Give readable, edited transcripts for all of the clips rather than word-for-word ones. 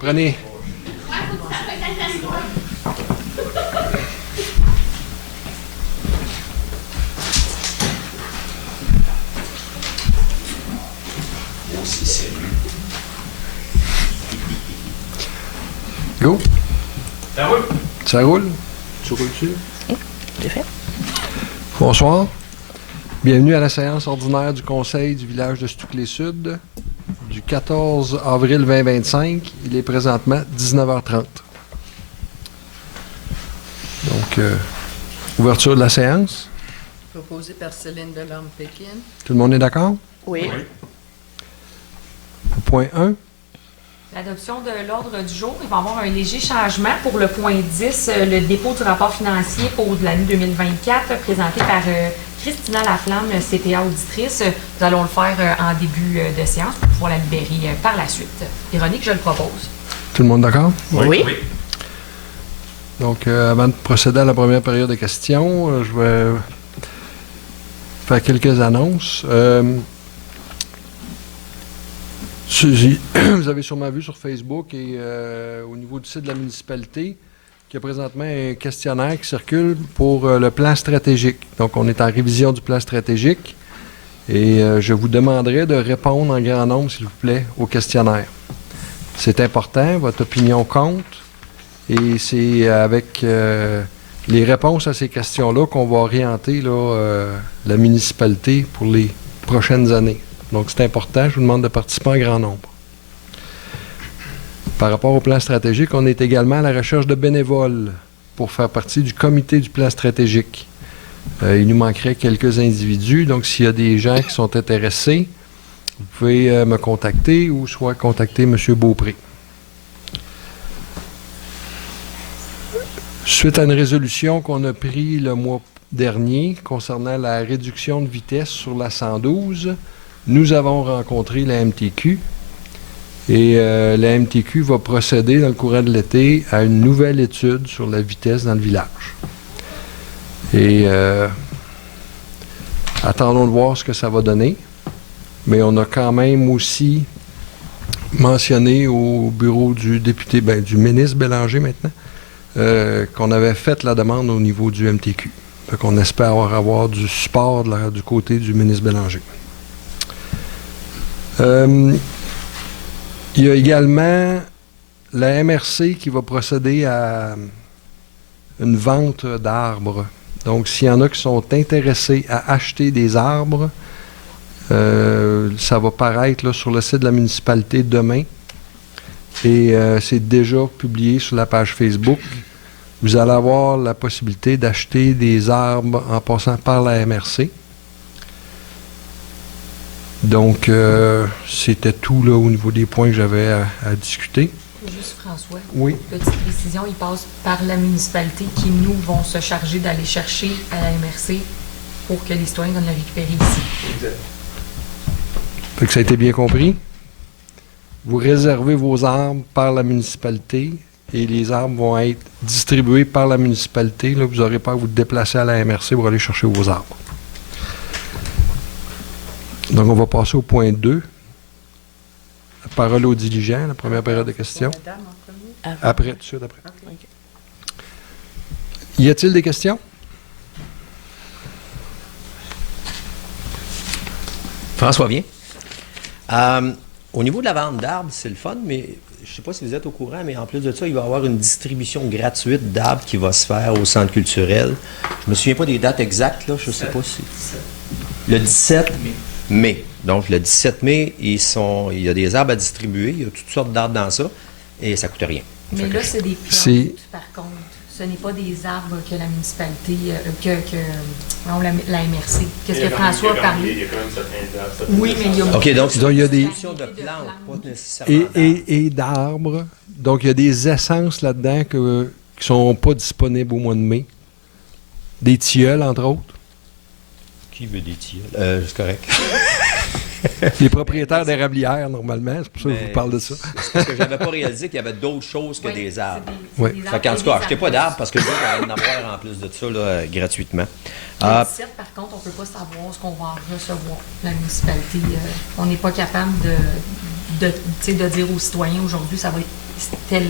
Prenez. Go. Ça roule. Ça roule? Tu roules dessus? Oui, c'est fait. Bonsoir. Bienvenue à la séance ordinaire du Conseil du village de Stucley-Sud du 14 avril 2025. Il est présentement 19h30. Donc, ouverture de la séance. Proposé par Céline Delorme-Pékin. Tout le monde est d'accord? Oui. Au point 1. L'adoption de l'ordre du jour, il va y avoir un léger changement pour le point 10, le dépôt du rapport financier pour l'année 2024, présenté par Christina Laflamme, CTA auditrice. Nous allons le faire en début de séance pour pouvoir la libérer par la suite. Véronique, je le propose. Tout le monde d'accord? Oui. Donc, avant de procéder à la première période de questions, je vais faire quelques annonces. Vous avez sûrement vu sur Facebook et au niveau du site de la municipalité qu'il y a présentement un questionnaire qui circule pour le plan stratégique. Donc, on est en révision du plan stratégique et je vous demanderai de répondre en grand nombre, s'il vous plaît, au questionnaire. C'est important, votre opinion compte et c'est avec les réponses à ces questions-là qu'on va orienter la municipalité pour les prochaines années. Donc, c'est important. Je vous demande de participer en grand nombre. Par rapport au plan stratégique, on est également à la recherche de bénévoles pour faire partie du comité du plan stratégique. Il nous manquerait quelques individus. Donc, s'il y a des gens qui sont intéressés, vous pouvez me contacter ou soit contacter M. Beaupré. Suite à une résolution qu'on a prise le mois dernier concernant la réduction de vitesse sur la 112, nous avons rencontré la MTQ et la MTQ va procéder dans le courant de l'été à une nouvelle étude sur la vitesse dans le village. Et attendons de voir ce que ça va donner. Mais on a quand même aussi mentionné au bureau du député, du ministre Bélanger maintenant, qu'on avait fait la demande au niveau du MTQ. Fait qu'on espère avoir du support du côté du ministre Bélanger. Il y a également la MRC qui va procéder à une vente d'arbres. Donc, s'il y en a qui sont intéressés à acheter des arbres, ça va paraître là, sur le site de la municipalité demain. Et c'est déjà publié sur la page Facebook. Vous allez avoir la possibilité d'acheter des arbres en passant par la MRC. Donc, c'était tout là, au niveau des points que j'avais à discuter. Juste François. Oui. Petite précision, il passe par la municipalité qui, nous, vont se charger d'aller chercher à la MRC pour que les citoyens viennent le récupérer ici. Exact. Fait que ça a été bien compris. Vous réservez vos arbres par la municipalité et les arbres vont être distribués par la municipalité. Là, vous n'aurez pas à vous déplacer à la MRC pour aller chercher vos arbres. Donc, on va passer au point 2. La parole aux diligents, la première période de questions. Madame en premier. Après, tout de suite après. OK. Y a-t-il des questions? François vient. Au niveau de la vente d'arbres, c'est le fun, mais je ne sais pas si vous êtes au courant, mais en plus de ça, il va y avoir une distribution gratuite d'arbres qui va se faire au centre culturel. Je ne me souviens pas des dates exactes, là, je ne sais pas si... Le 17 mai. Donc, le 17 mai, il y a des arbres à distribuer, il y a toutes sortes d'arbres dans ça, et ça ne coûte rien. Mais là, c'est des plantes, C'est- par contre. Ce n'est pas des arbres que la municipalité, la MRC. Qu'est-ce que François a parlé? Il y a quand même certains... Oui, mais il y a... OK, donc Donc, il y a des... distribution de plantes, pas nécessairement d'arbres. Et d'arbres. Donc, il y a des essences là-dedans qui ne sont pas disponibles au mois de mai. Des tilleuls, entre autres. Qui veut des tilleuls? C'est correct. Les propriétaires d'érablières, normalement. C'est pour ça que je vous parle de ça. C'est parce que je n'avais pas réalisé qu'il y avait d'autres choses que Oui, des arbres. Oui. Fait qu'en tout cas, achetez pas d'arbres parce que je vais en avoir en plus de ça là, gratuitement. Le 17, par contre, on ne peut pas savoir ce qu'on va en recevoir, la municipalité. On n'est pas capable de dire aux citoyens aujourd'hui, ça va être telle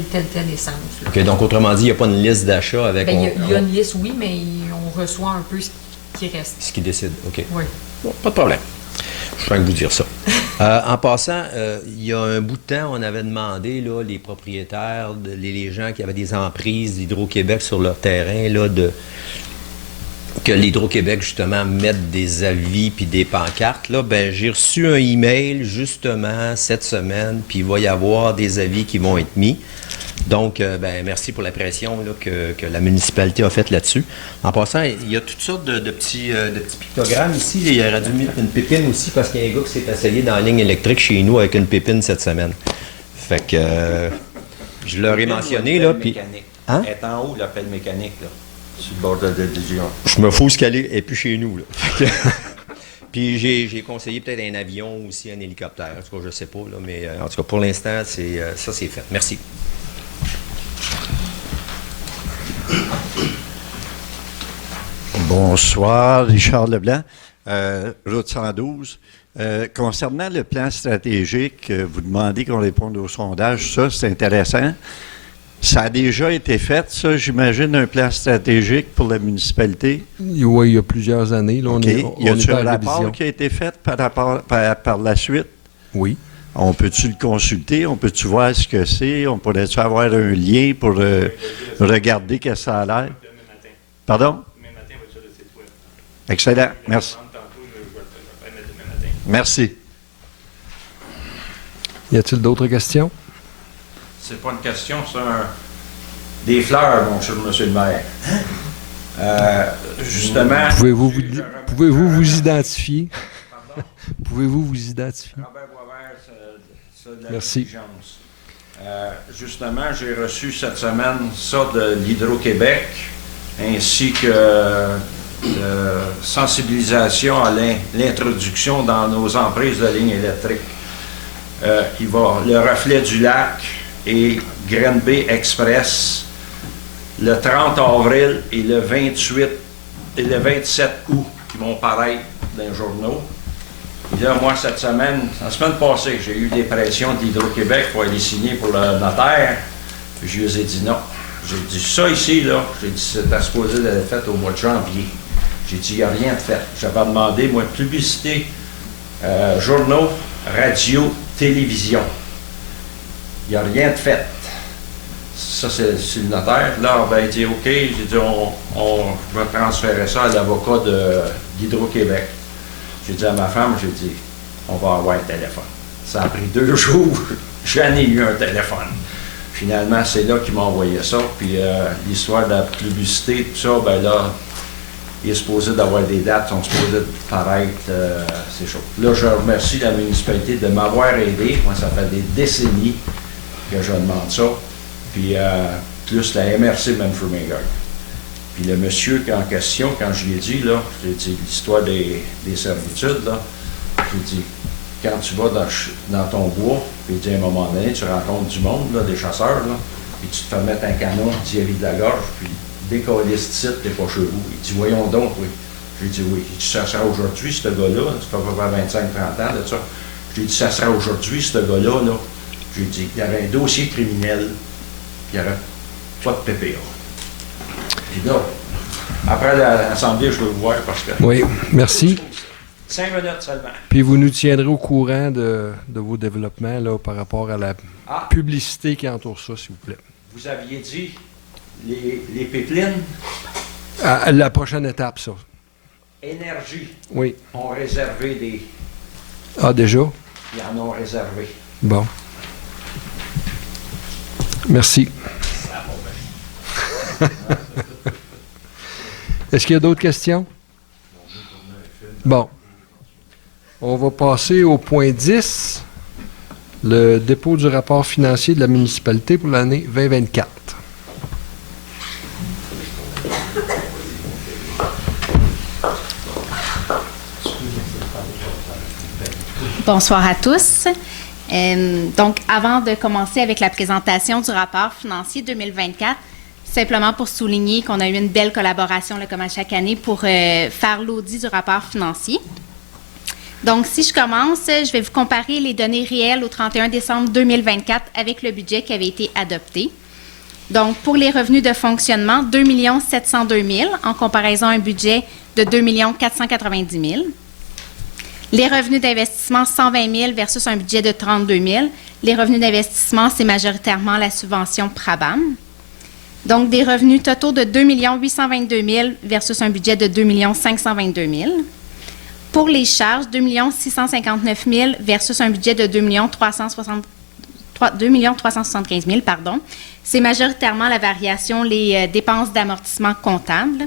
essence. Là. OK, donc autrement dit, il n'y a pas une liste d'achat avec... Ben, il y a une liste, oui, mais on reçoit un peu ce qui reste. Ce qui décide, OK. Oui. Bon, pas de problème. Je viens de vous dire ça. En passant, il y a un bout de temps, on avait demandé, là, les propriétaires, les gens qui avaient des emprises d'Hydro-Québec sur leur terrain, là, que l'Hydro-Québec, justement, mette des avis puis des pancartes. Là, ben, j'ai reçu un email, justement, cette semaine, puis il va y avoir des avis qui vont être mis. Donc, ben, merci pour la pression là, que la municipalité a faite là-dessus. En passant, il y a toutes sortes de petits pictogrammes ici. Il y aurait dû mettre une pépine aussi parce qu'il y a un gars qui s'est essayé dans la ligne électrique chez nous avec une pépine cette semaine. Fait que je leur ai mentionné. Là, puis... Hein? Elle est en haut, l'appel mécanique, là, sur le bord de la division. Je me fous ce qu'elle est plus chez nous. Là. Puis j'ai conseillé peut-être un avion aussi, un hélicoptère. En tout cas, je ne sais pas. Là, mais en tout cas, pour l'instant, ça, c'est fait. Merci. Bonsoir, Richard Leblanc, route 112. Concernant le plan stratégique, vous demandez qu'on réponde au sondage. Ça, c'est intéressant. Ça a déjà été fait, ça, j'imagine, un plan stratégique pour la municipalité? Oui, il y a plusieurs années. Là, OK. on Y a-t-il est en un rapport révision. qui a été fait par la suite? Oui. On peut-tu le consulter? On peut-tu voir ce que c'est? On pourrait-tu avoir un lien pour regarder qu'est-ce que ça a l'air? Demain matin. Pardon? Demain matin, on va être sur le site web. Excellent. Merci. Tantôt, je vais le mettre demain matin. Merci. Y a-t-il d'autres questions? C'est pas une question, c'est des fleurs, mon cher monsieur le maire. Justement... Pouvez-vous vous identifier? Pardon? Pouvez-vous vous identifier? Robert Boisvert, ça de la Merci. diligence. Justement, j'ai reçu cette semaine ça de l'Hydro-Québec, ainsi que de sensibilisation à l'introduction dans nos emprises de lignes électriques. Il va le reflet du lac et Granby Express le 30 avril et le 28 et le 27 août qui vont paraître dans les journaux. Et là, moi, cette semaine, la semaine passée, j'ai eu des pressions de l'Hydro-Québec pour aller signer pour le notaire. Puis je lui ai dit non. J'ai dit ça ici, là, j'ai dit c'était supposé d'être fait au mois de janvier. J'ai dit, il n'y a rien de fait. J'avais demandé, moi, publicité, journaux, radio, télévision. Il n'y a rien de fait. Ça, c'est le notaire. Là, ben, il dit, OK, j'ai dit, on va transférer ça à l'avocat d'Hydro-Québec. J'ai dit à ma femme, j'ai dit, on va avoir un téléphone. Ça a pris 2 jours, j'en ai eu un téléphone. Finalement, c'est là qu'il m'a envoyé ça. Puis l'histoire de la publicité, tout ça, ben là, il est supposé d'avoir des dates, sont supposés paraître ces choses. Là, je remercie la municipalité de m'avoir aidé. Moi, ça fait des décennies que je demande ça. Puis plus la MRC Manfred-Maillard. Puis le monsieur en question, quand je lui ai dit, là, j'ai dit l'histoire des servitudes, là, j'ai dit, quand tu vas dans ton bois, puis il dit à un moment donné, tu rencontres du monde, là, des chasseurs, là, puis tu te fais mettre un canon diarrhée de la gorge, puis décoller ce titre, t'es pas chez vous. Il dit, voyons donc, oui. J'ai dit, oui. Il dit, ça sera aujourd'hui, ce gars-là, ça fait à peu près 25-30 ans de ça. J'ai dit, ça sera aujourd'hui, ce gars-là, là. J'ai dit, il y avait un dossier criminel, puis il n'y aurait pas de PPA. Puis là, après l'Assemblée, je vais vous voir parce que... Oui, merci. 5 minutes seulement. Puis vous nous tiendrez au courant de vos développements là, par rapport à la publicité qui entoure ça, s'il vous plaît. Vous aviez dit les pipelines, À la prochaine étape, ça. Énergie, Oui. ont réservé des... Ah, déjà? Ils en ont réservé. Bon. Merci. Est-ce qu'il y a d'autres questions? Bon. On va passer au point 10, le dépôt du rapport financier de la municipalité pour l'année 2024. Bonsoir à tous. Donc, avant de commencer avec la présentation du rapport financier 2024, simplement pour souligner qu'on a eu une belle collaboration, là, comme à chaque année, pour faire l'audit du rapport financier. Donc, si je commence, je vais vous comparer les données réelles au 31 décembre 2024 avec le budget qui avait été adopté. Donc, pour les revenus de fonctionnement, 2 702 000 en comparaison à un budget de 2 490 000. Les revenus d'investissement, 120 000 versus un budget de 32 000. Les revenus d'investissement, c'est majoritairement la subvention Prabam. Donc, des revenus totaux de 2 822 000 versus un budget de 2 522 000. Pour les charges, 2 659 000 versus un budget de 2 375 000, pardon. C'est majoritairement la variation, les dépenses d'amortissement comptable.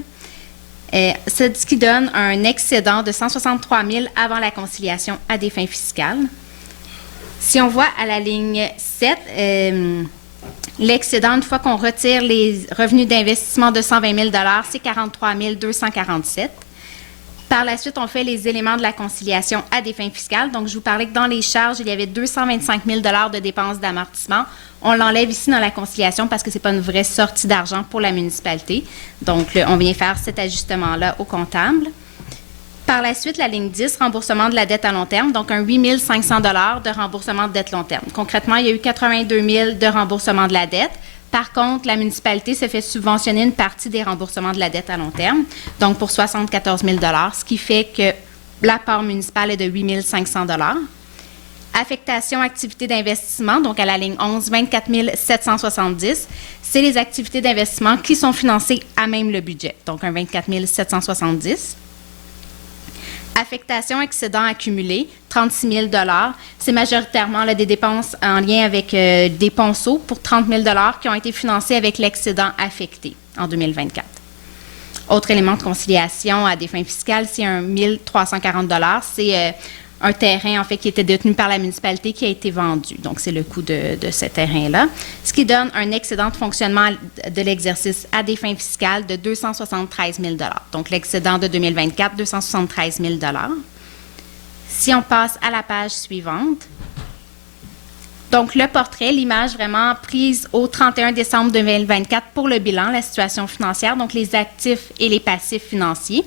Ce qui donne un excédent de 163 000 avant la conciliation à des fins fiscales. Si on voit à la ligne 7, l'excédent, une fois qu'on retire les revenus d'investissement de 120 000 c'est 43 247. Par la suite, on fait les éléments de la conciliation à des fins fiscales. Donc, je vous parlais que dans les charges, il y avait 225 000 de dépenses d'amortissement. On l'enlève ici dans la conciliation parce que ce n'est pas une vraie sortie d'argent pour la municipalité. Donc, on vient faire cet ajustement-là au comptable. Par la suite, la ligne 10, remboursement de la dette à long terme, donc un 8 500 de remboursement de dette long terme. Concrètement, il y a eu 82 000 de remboursement de la dette. Par contre, la municipalité se fait subventionner une partie des remboursements de la dette à long terme, donc pour 74 000 ce qui fait que la part municipale est de 8 500 Affectation activités d'investissement, donc à la ligne 11, 24 770, c'est les activités d'investissement qui sont financées à même le budget, donc un 24 770. Affectation excédent accumulé, 36 000 c'est majoritairement là, des dépenses en lien avec des ponceaux pour 30 000 qui ont été financés avec l'excédent affecté en 2024. Autre élément de conciliation à des fins fiscales, c'est un 1 340 c'est un terrain en fait qui était détenu par la municipalité qui a été vendu. Donc, c'est le coût de ce terrain-là. Ce qui donne un excédent de fonctionnement de l'exercice à des fins fiscales de 273 000 Donc, l'excédent de 2024, 273 000 Si on passe à la page suivante. Donc, le portrait, l'image vraiment prise au 31 décembre 2024 pour le bilan, la situation financière, donc les actifs et les passifs financiers.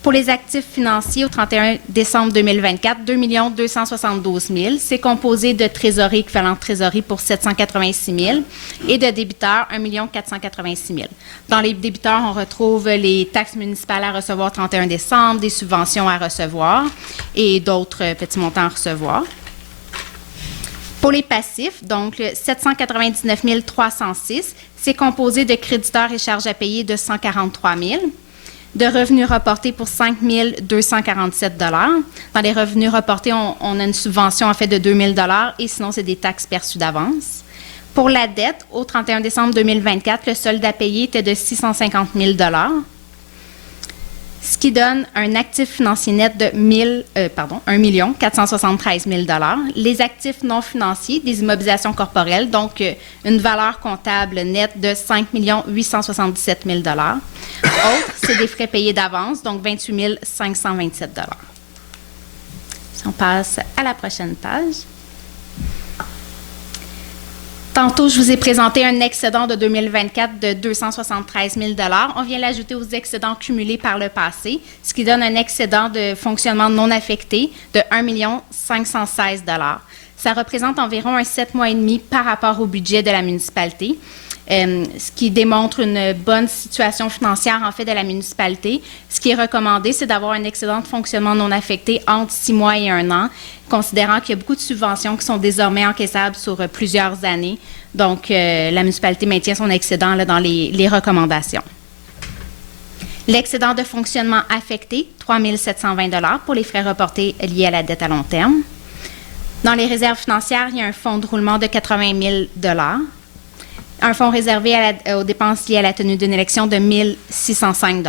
Pour les actifs financiers, au 31 décembre 2024, 2 272 000. C'est composé de trésorerie, équivalent de trésorerie pour 786 000 et de débiteurs, 1 486 000. Dans les débiteurs, on retrouve les taxes municipales à recevoir 31 décembre, des subventions à recevoir et d'autres petits montants à recevoir. Pour les passifs, donc 799 306, c'est composé de créditeurs et charges à payer de 143 000. De revenus reportés pour 5 247 Dans les revenus reportés, on a une subvention en fait de 2 000 et sinon, c'est des taxes perçues d'avance. Pour la dette, au 31 décembre 2024, le solde à payer était de 650 000 ce qui donne un actif financier net de 1 473 000 Les actifs non financiers, des immobilisations corporelles, donc une valeur comptable nette de 5 877 000 Autres, c'est des frais payés d'avance, donc 28 527 Si on passe à la prochaine page. Tantôt, je vous ai présenté un excédent de 2024 de 273 000 On vient l'ajouter aux excédents cumulés par le passé, ce qui donne un excédent de fonctionnement non affecté de 1 516 Ça représente environ un 7 mois et demi par rapport au budget de la municipalité. Ce qui démontre une bonne situation financière, en fait, de la municipalité. Ce qui est recommandé, c'est d'avoir un excédent de fonctionnement non affecté entre 6 mois et 1 an, considérant qu'il y a beaucoup de subventions qui sont désormais encaissables sur plusieurs années. Donc, la municipalité maintient son excédent là, dans les recommandations. L'excédent de fonctionnement affecté, 3 720 pour les frais reportés liés à la dette à long terme. Dans les réserves financières, il y a un fonds de roulement de 80 000 un fonds réservé aux dépenses liées à la tenue d'une élection de 1 605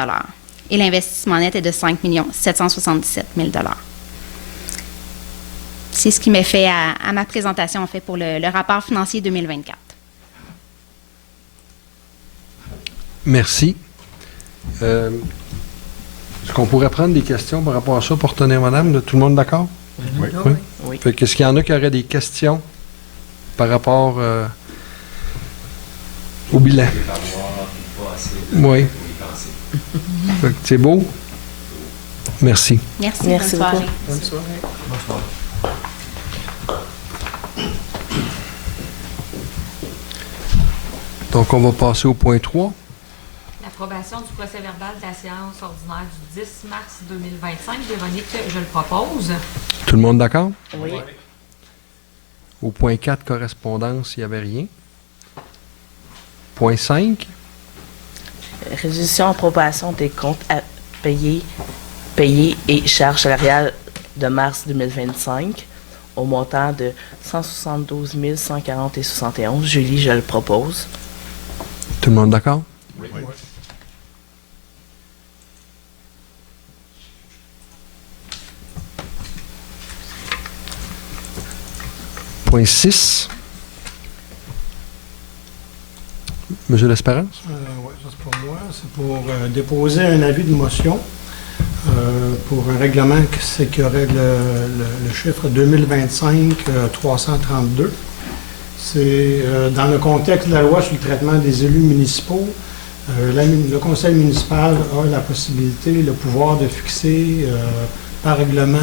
et l'investissement net est de 5 777 000 C'est ce qui m'est fait à ma présentation, en fait, pour le rapport financier 2024. Merci. Est-ce qu'on pourrait prendre des questions par rapport à ça pour retenir madame? Tout le monde d'accord? Oui. Fait qu'est-ce qu'il y en a qui auraient des questions par rapport au bilan? Oui. C'est beau? Merci. Merci. Merci bonne beaucoup. soirée. Bonne soirée. Donc, on va passer au point 3. L'approbation du procès verbal de la séance ordinaire du 10 mars 2025. Véronique, je le propose. Tout le monde d'accord? Oui. Au point 4, correspondance, il n'y avait rien. Point 5, Résolution approbation des comptes à payer et charges salariales de mars 2025 au montant de 172 140 et 71. Julie, je le propose. tout le monde d'accord? Point 6. Monsieur L'Espérance? Oui, ça c'est pour moi. C'est pour déposer un avis de motion pour un règlement qui règle le chiffre 2025-332. C'est dans le contexte de la loi sur le traitement des élus municipaux. Le conseil municipal a la possibilité, le pouvoir de fixer par règlement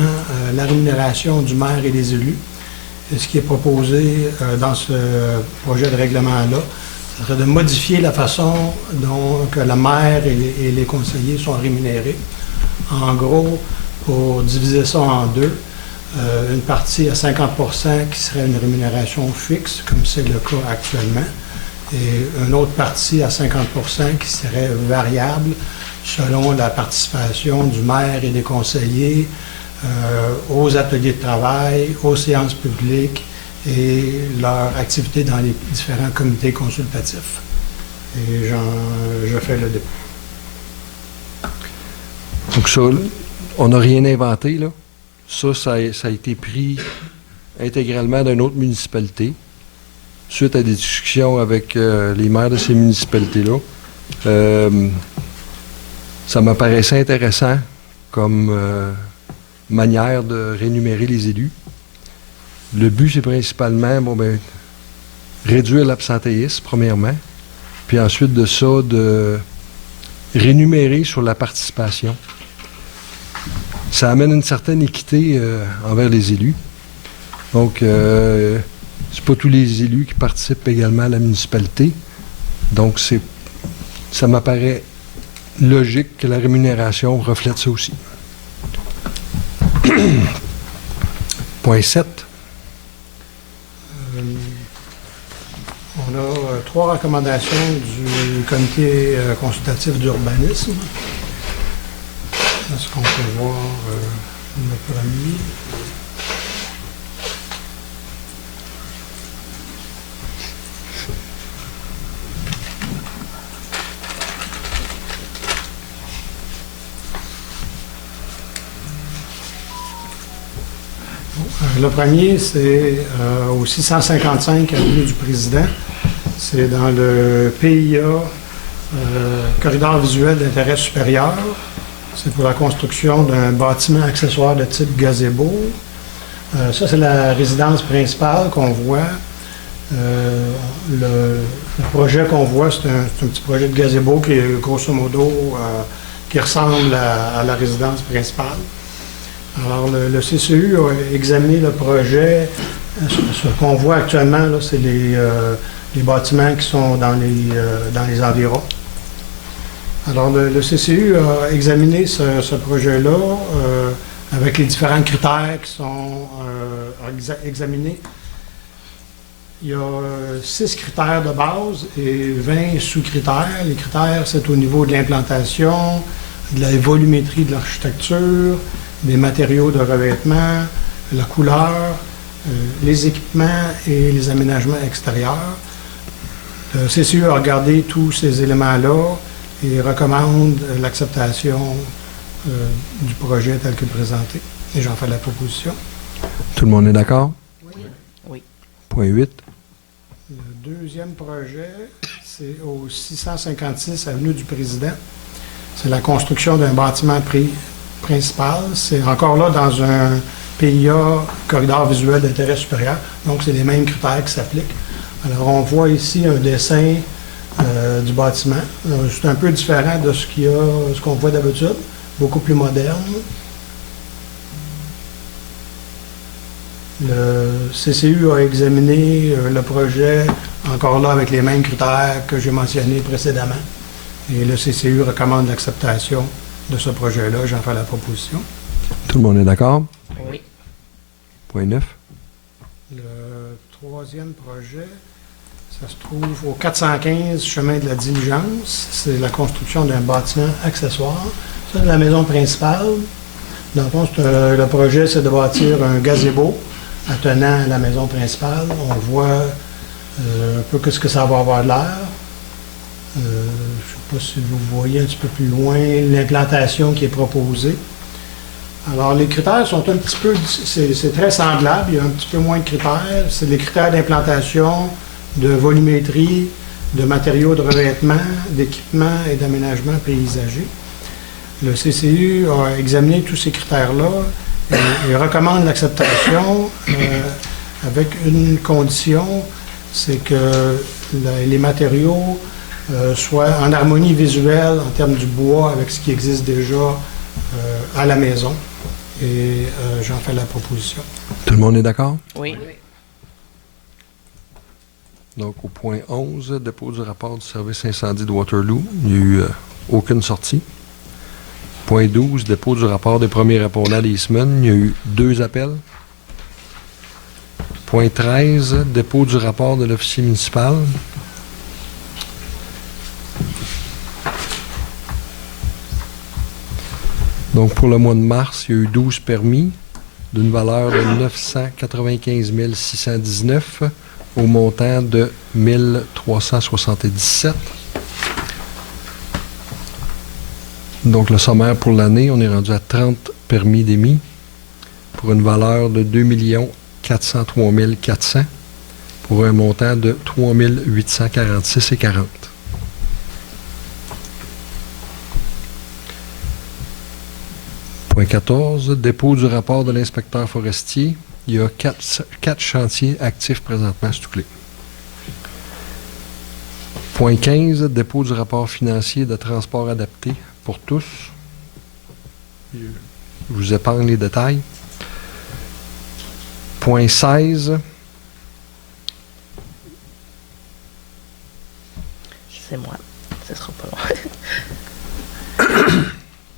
la rémunération du maire et des élus. Et ce qui est proposé dans ce projet de règlement-là, ce serait de modifier la façon dont que la maire et les conseillers sont rémunérés. En gros, pour diviser ça en deux, une partie à 50 % qui serait une rémunération fixe, comme c'est le cas actuellement, et une autre partie à 50 % qui serait variable selon la participation du maire et des conseillers aux ateliers de travail, aux séances publiques et leur activité dans les différents comités consultatifs. Et je fais le dépôt. Donc ça, on n'a rien inventé, là. Ça a été pris intégralement d'une autre municipalité, suite à des discussions avec les maires de ces municipalités-là. Ça me paraissait intéressant comme manière de rémunérer les élus. Le but, c'est principalement réduire l'absentéisme, premièrement, puis ensuite de ça, de rémunérer sur la participation. Ça amène une certaine équité envers les élus. Donc, c'est pas tous les élus qui participent également à la municipalité. Donc, ça m'apparaît logique que la rémunération reflète ça aussi. Point 7. On a 3 recommandations du comité consultatif d'urbanisme. Est-ce qu'on peut voir le premier? Le premier, c'est au 655 avenue du Président. C'est dans le PIA, corridor visuel d'intérêt supérieur. C'est pour la construction d'un bâtiment accessoire de type gazebo. Ça, c'est la résidence principale qu'on voit. Le projet qu'on voit, c'est un petit projet de gazebo qui est grosso modo qui ressemble à la résidence principale. Alors, le CCU a examiné le projet. Ce qu'on voit actuellement, là, c'est les bâtiments qui sont dans les environs. Alors, le CCU a examiné ce projet-là avec les différents critères qui sont examinés. Il y a 6 critères de base et 20 sous-critères. Les critères, c'est au niveau de l'implantation, de la volumétrie de l'architecture, des matériaux de revêtement, la couleur, les équipements et les aménagements extérieurs. Le CCU a regardé tous ces éléments-là et recommande l'acceptation du projet tel que présenté. Et j'en fais la proposition. Tout le monde est d'accord? Oui. Point 8. Le deuxième projet, c'est au 656 avenue du Président. C'est la construction d'un bâtiment principal. C'est encore là dans un PIA, corridor visuel d'intérêt supérieur. Donc, c'est les mêmes critères qui s'appliquent. Alors, on voit ici un dessin du bâtiment. C'est un peu différent de ce qu'on voit d'habitude, beaucoup plus moderne. Le CCU a examiné le projet, encore là avec les mêmes critères que j'ai mentionnés précédemment. Et le CCU recommande l'acceptation de ce projet-là. J'en fais la proposition. Tout le monde est d'accord? Oui. Point 9. Le troisième projet, ça se trouve au 415 chemin de la Diligence. C'est la construction d'un bâtiment accessoire. Ça, c'est la maison principale. Dans le fond, le projet, c'est de bâtir un gazebo attenant à la maison principale. On voit un peu ce que ça va avoir de l'air. Je ne sais pas si vous voyez un petit peu plus loin l'implantation qui est proposée. Alors, les critères sont un petit peu... C'est très semblable, il y a un petit peu moins de critères. C'est les critères d'implantation, de volumétrie, de matériaux de revêtement, d'équipement et d'aménagement paysager. Le CCU a examiné tous ces critères-là et recommande l'acceptation avec une condition, c'est que les matériaux soient en harmonie visuelle en termes du bois avec ce qui existe déjà à la maison. Et j'en fais la proposition. Tout le monde est d'accord? Oui. Donc, au point 11, dépôt du rapport du service incendie de Waterloo. Il n'y a eu aucune sortie. Point 12, dépôt du rapport des premiers répondants d'Eastman. Il y a eu 2 appels. Point 13, dépôt du rapport de l'officier municipal. Donc, pour le mois de mars, il y a eu 12 permis d'une valeur de 995 619 au montant de 1 377. Donc, le sommaire pour l'année, on est rendu à 30 permis d'émis pour une valeur de 2 403 400 pour un montant de 3 846,40. Point 14, dépôt du rapport de l'inspecteur forestier. Il y a 4 chantiers actifs présentement sur Touclé. Point 15, dépôt du rapport financier de transport adapté pour tous. Je vous épargne les détails. Point 16. C'est moi. Ce sera pas long.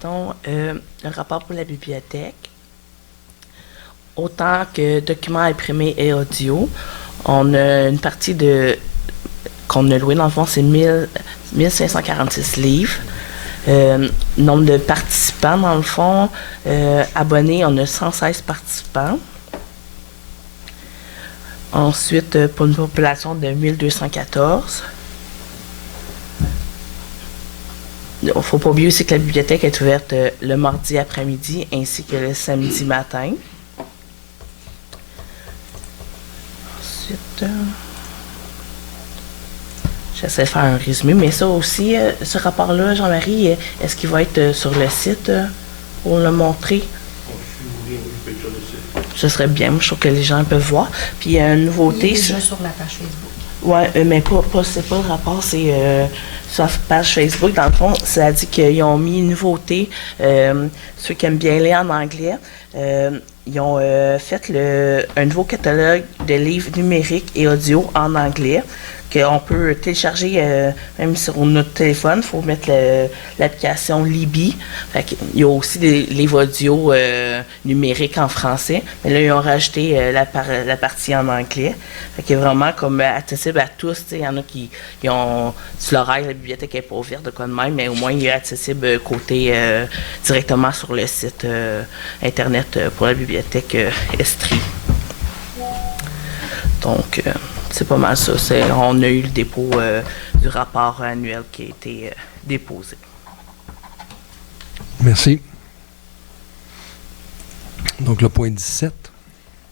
Donc, le rapport pour la bibliothèque. Autant que documents imprimés et audio, on a une partie qu'on a loué dans le fond, c'est 1546 livres. Nombre de participants, dans le fond, abonnés, on a 116 participants. Ensuite, pour une population de 1214. Il ne faut pas oublier aussi que la bibliothèque est ouverte le mardi après-midi ainsi que le samedi matin. Ensuite, j'essaie de faire un résumé, mais ça aussi, ce rapport-là, Jean-Marie, est-ce qu'il va être sur le site pour le montrer? Ce serait bien, moi, je trouve que les gens peuvent voir. Puis il y a une nouveauté. Il est déjà sur la page Facebook. Oui, mais c'est pas le rapport, c'est sur la page Facebook. Dans le fond, ça dit qu'ils ont mis une nouveauté. Ceux qui aiment bien lire en anglais, ils ont fait un nouveau catalogue de livres numériques et audio en anglais qu'on peut télécharger même sur notre téléphone. Il faut mettre l'application Libby. Il y a aussi des livres audio numériques en français. Mais là, ils ont rajouté la partie en anglais. Fait vraiment comme accessible à tous. Il y en a qui ont sur l'oreille, la bibliothèque n'est pas ouverte de quoi de même, mais au moins il est accessible côté directement sur le site Internet pour la bibliothèque Estrie. Donc, c'est pas mal ça. On a eu le dépôt du rapport annuel qui a été déposé. Merci. Donc, le point 17.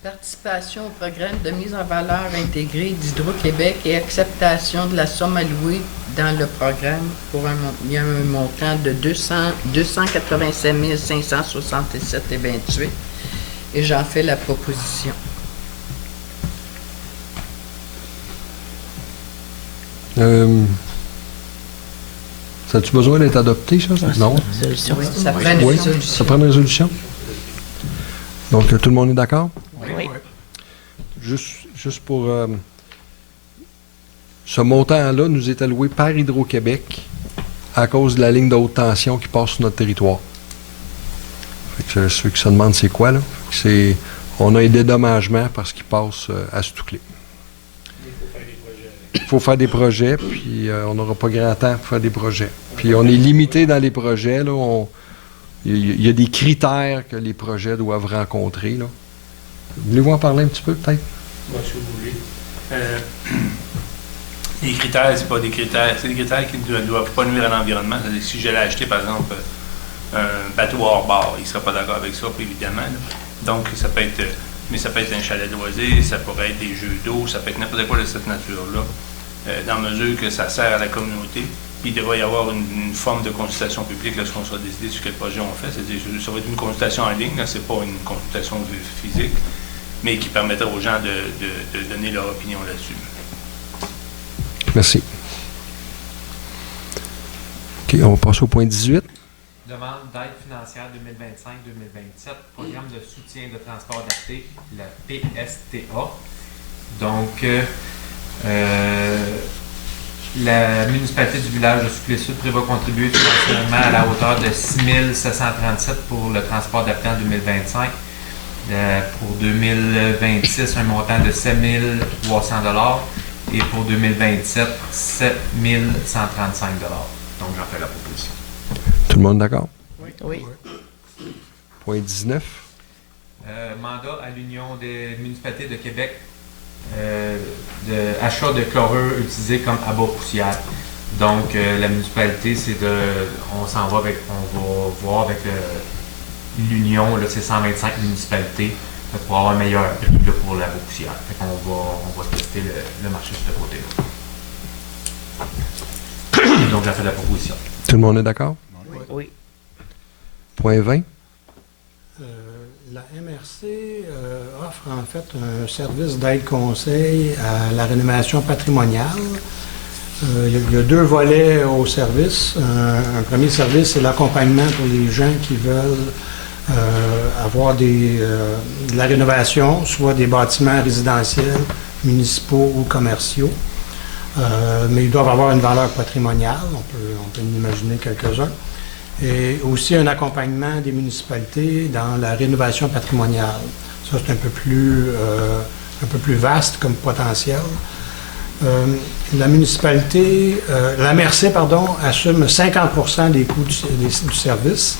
Participation au programme de mise en valeur intégrée d'Hydro-Québec et acceptation de la somme allouée dans le programme pour un montant de 287 567,28 et j'en fais la proposition. Ça a-tu besoin d'être adopté, ça? Non? Résolution. Oui, ça prend une Oui, résolution. ça prend une résolution. Donc, tout le monde est d'accord? Oui. juste pour... ce montant-là nous est alloué par Hydro-Québec à cause de la ligne de haute tension qui passe sur notre territoire. Fait que ceux qui se demandent c'est quoi, là, on a un dédommagement parce qu'il passe à Stouclé. Il faut faire des projets, puis on n'aura pas grand temps pour faire des projets. Puis on est limité dans les projets. Il y a des critères que les projets doivent rencontrer. Là. Voulez-vous en parler un petit peu, peut-être? Moi, si vous voulez. Les critères, c'est pas des critères. C'est des critères qui ne doivent pas nuire à l'environnement. C'est-à-dire que si j'allais acheter, par exemple, un bateau hors bord, il ne serait pas d'accord avec ça, évidemment. Là. Donc, ça peut être un chalet de loisirs, ça pourrait être des jeux d'eau, ça peut être n'importe quoi de cette nature-là, dans la mesure que ça sert à la communauté. Puis il devrait y avoir une forme de consultation publique lorsqu'on sera décidé sur quel projet on fait. C'est-à-dire ça va être une consultation en ligne, ce n'est pas une consultation physique, mais qui permettra aux gens de donner leur opinion là-dessus. Merci. OK, on va passer au point 18. Demande d'aide financière 2025-2027, programme de soutien de transport adapté, la PSTA. Donc, la municipalité du village de Souclé-Sud prévoit contribuer financièrement à la hauteur de 6 737 pour le transport adapté en 2025. Pour 2026, un montant de 7 300 $. Et pour 2027, 7 135 $. Donc, j'en fais la proposition. Tout le monde d'accord? Oui. Point 19. Mandat à l'Union des municipalités de Québec d'achat de chlorure utilisé comme abat poussière. Donc, la municipalité, on va voir avec l'Union, c'est 125 municipalités pour avoir un meilleur prix là, pour l'abat poussière. Fait qu'on va tester le marché de ce côté-là. Donc, j'ai fait la proposition. Tout le monde est d'accord? Oui. Point 20. La MRC offre en fait un service d'aide-conseil à la rénovation patrimoniale. Il y a deux volets au service. Un premier service, c'est l'accompagnement pour les gens qui veulent avoir de la rénovation, soit des bâtiments résidentiels, municipaux ou commerciaux. Mais ils doivent avoir une valeur patrimoniale, on peut en imaginer quelques-uns. Et aussi un accompagnement des municipalités dans la rénovation patrimoniale. Ça, c'est un peu plus vaste comme potentiel. La MRC, assume 50% des coûts du service.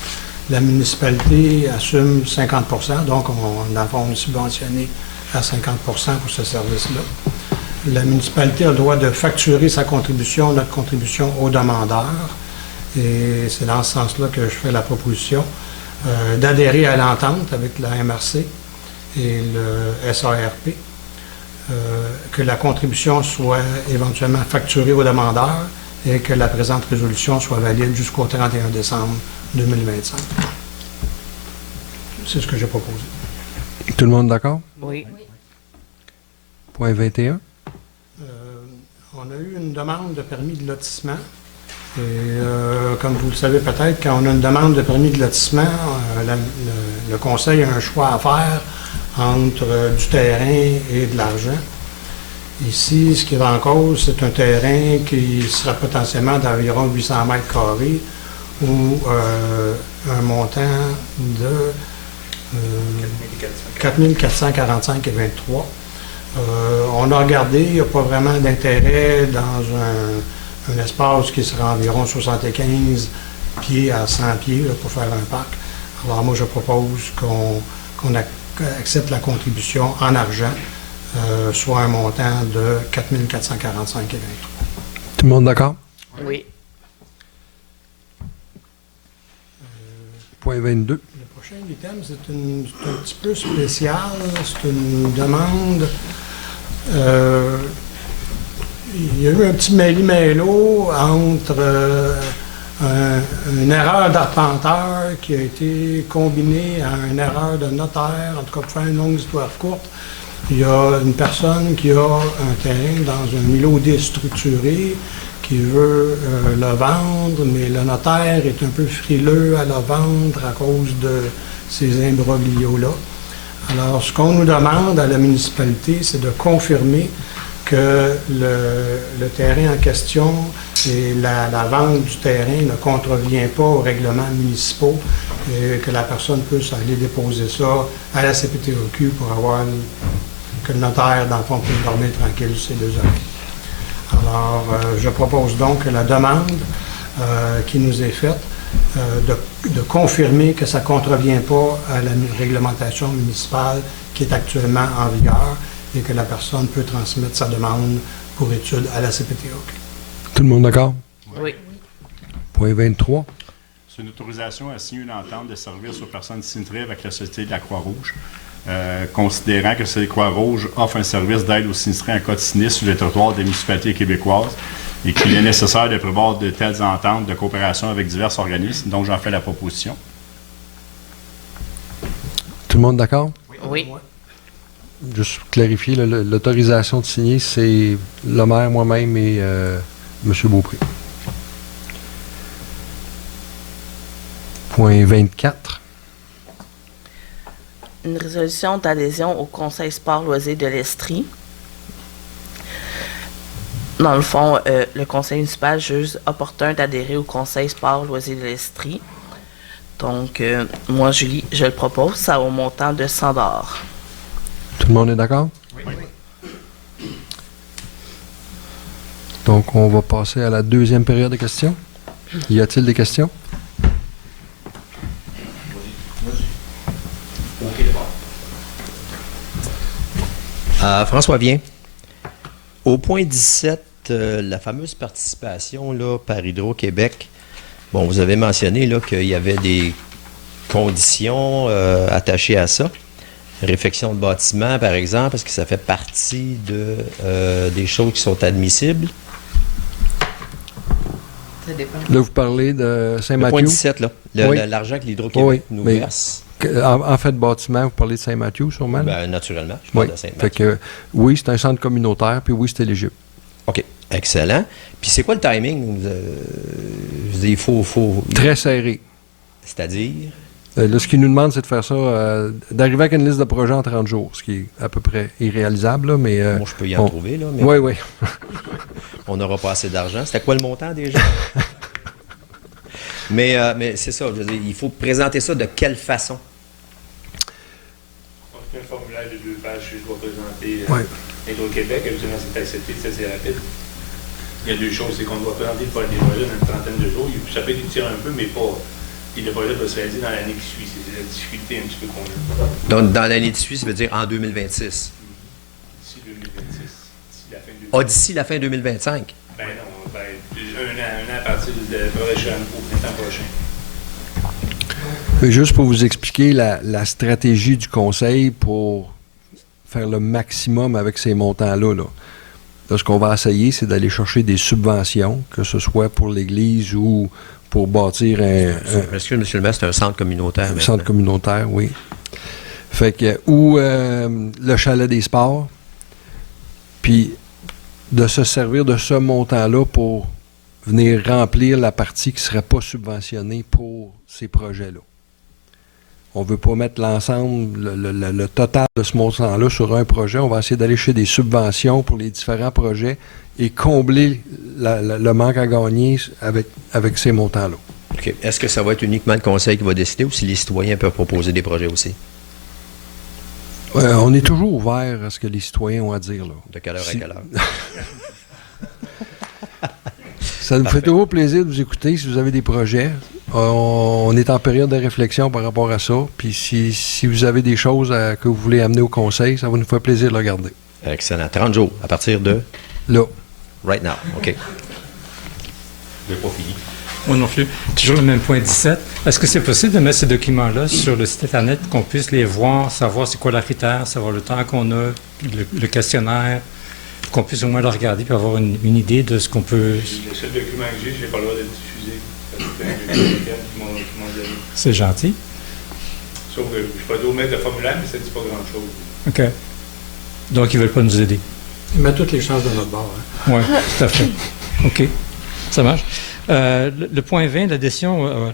La municipalité assume 50%, donc dans le fond, on est subventionné à 50% pour ce service-là. La municipalité a le droit de facturer sa contribution, notre contribution aux demandeurs. Et c'est dans ce sens-là que je fais la proposition d'adhérer à l'entente avec la MRC et le SARP, que la contribution soit éventuellement facturée aux demandeurs et que la présente résolution soit valide jusqu'au 31 décembre 2025. C'est ce que j'ai proposé. Tout le monde d'accord? Oui. Point 21. On a eu une demande de permis de lotissement. Et comme vous le savez peut-être, quand on a une demande de permis de lotissement, le conseil a un choix à faire entre du terrain et de l'argent. Ici, ce qui est en cause, c'est un terrain qui sera potentiellement d'environ 800 mètres carrés ou un montant de 4 445,23 $. On a regardé, il n'y a pas vraiment d'intérêt dans un espace qui sera environ 75 pieds à 100 pieds là, pour faire un parc. Alors moi, je propose qu'on accepte la contribution en argent, soit un montant de 4 445,23 $. Tout le monde d'accord? Oui. Point 22. Le prochain item, c'est un petit peu spécial. C'est une demande. Il y a eu un petit mêli-mêlo entre une erreur d'arpenteur qui a été combinée à une erreur de notaire. En tout cas, pour faire une longue histoire courte, il y a une personne qui a un terrain dans un îlot déstructuré qui veut le vendre, mais le notaire est un peu frileux à le vendre à cause de ces imbroglios-là. Alors, ce qu'on nous demande à la municipalité, c'est de confirmer que le terrain en question et la vente du terrain ne contrevient pas aux règlements municipaux et que la personne puisse aller déposer ça à la CPTOQ pour avoir que le notaire, dans le fond, puisse dormir tranquille sur ses deux oreilles. Alors, je propose donc que la demande qui nous est faite de confirmer que ça ne contrevient pas à la réglementation municipale qui est actuellement en vigueur et que la personne peut transmettre sa demande pour étude à la CPTOQ. Tout le monde d'accord? Oui. Point 23. C'est une autorisation à signer une entente de service aux personnes sinistrées avec la Société de la Croix-Rouge, considérant que la Croix-Rouge offre un service d'aide aux sinistrés en cas de sinistre sur le territoire des municipalités québécoises et qu'il est nécessaire de prévoir de telles ententes de coopération avec divers organismes. Donc, j'en fais la proposition. Tout le monde d'accord? Oui. Juste pour clarifier, l'autorisation de signer, c'est le maire, moi-même et M. Beaupré. Point 24. Une résolution d'adhésion au Conseil sport loisirs de l'Estrie. Dans le fond, le Conseil municipal juge opportun d'adhérer au Conseil sport loisirs de l'Estrie. Donc, moi, Julie, je le propose, ça au montant de 100 $. Tout le monde est d'accord? Oui. Donc, on va passer à la deuxième période de questions. Y a-t-il des questions? François Vien. Au point 17, la fameuse participation là, par Hydro-Québec, bon, vous avez mentionné là, qu'il y avait des conditions attachées à ça. Réfection de bâtiment, par exemple, est-ce que ça fait partie des choses qui sont admissibles? Ça dépend. Là, vous parlez de Saint-Mathieu. Point 17, là. Oui. L'argent que l'Hydro-Québec nous mais verse. En fait, bâtiment, vous parlez de Saint-Mathieu, sûrement? Ben, naturellement, je parle Oui. de Saint-Mathieu. Fait que, oui, c'est un centre communautaire, puis oui, c'est éligible. OK, excellent. Puis c'est quoi le timing? Je veux dire, il faut... Très serré. C'est-à-dire? Là, ce qu'ils nous demandent, c'est de faire ça, d'arriver avec une liste de projets en 30 jours, ce qui est à peu près irréalisable, là, mais... Moi, je peux y en trouver, là. Mais oui, oui. On n'aura pas assez d'argent. C'était quoi le montant, déjà? mais c'est ça, je veux dire, il faut présenter ça de quelle façon? On fait un formulaire de 2 pages que je dois présenter Ouais. Hydro-Québec, habituellement c'est accepté, c'est assez rapide. Il y a 2 choses, c'est qu'on doit présenter le projet des projets dans une trentaine de jours. Ça peut étirer un peu, mais pas... Et le projet doit se réaliser dans l'année qui suit. C'est la difficulté un petit peu qu'on a. Donc, dans l'année qui suit, ça veut dire en 2026? D'ici 2026. D'ici la fin de 2026. Ah, d'ici la fin 2025? Ben non, un an à partir du prochain, au printemps prochain. Juste pour vous expliquer la stratégie du conseil pour faire le maximum avec ces montants-là. Là, ce qu'on va essayer, c'est d'aller chercher des subventions, que ce soit pour l'Église ou pour bâtir Excusez, monsieur le maire, c'est un centre communautaire. un centre communautaire, oui. Fait que, ou le chalet des sports, puis de se servir de ce montant-là pour venir remplir la partie qui ne serait pas subventionnée pour ces projets-là. On ne veut pas mettre l'ensemble, le total de ce montant-là sur un projet. On va essayer d'aller chercher des subventions pour les différents projets et combler le manque à gagner avec ces montants-là. OK. Est-ce que ça va être uniquement le conseil qui va décider ou si les citoyens peuvent proposer des projets aussi? On est toujours ouvert à ce que les citoyens ont à dire. Là. De quelle heure à quelle heure? Ça nous fait toujours plaisir de vous écouter si vous avez des projets. On est en période de réflexion par rapport à ça. Puis si vous avez des choses que vous voulez amener au conseil, ça va nous faire plaisir de le regarder. Excellent. 30 jours à partir de? Là. Right now. OK. Je n'ai pas fini. Moi non plus. Toujours le même point 17. Est-ce que c'est possible de mettre ces documents-là sur le site Internet, qu'on puisse les voir, savoir c'est quoi le critère, savoir le temps qu'on a, le questionnaire, qu'on puisse au moins le regarder et avoir une idée de ce qu'on peut... Le seul document que j'ai, je n'ai pas le droit d'être diffusé. Qui m'ont donné. C'est gentil. Sauf que je peux pas mettre le formulaire, mais ça ne dit pas grand-chose. OK. Donc, ils ne veulent pas nous aider. Ils mettent toutes les chances de notre bord. Hein. Oui, tout à fait. OK. Ça marche. Le point 20, l'adhésion...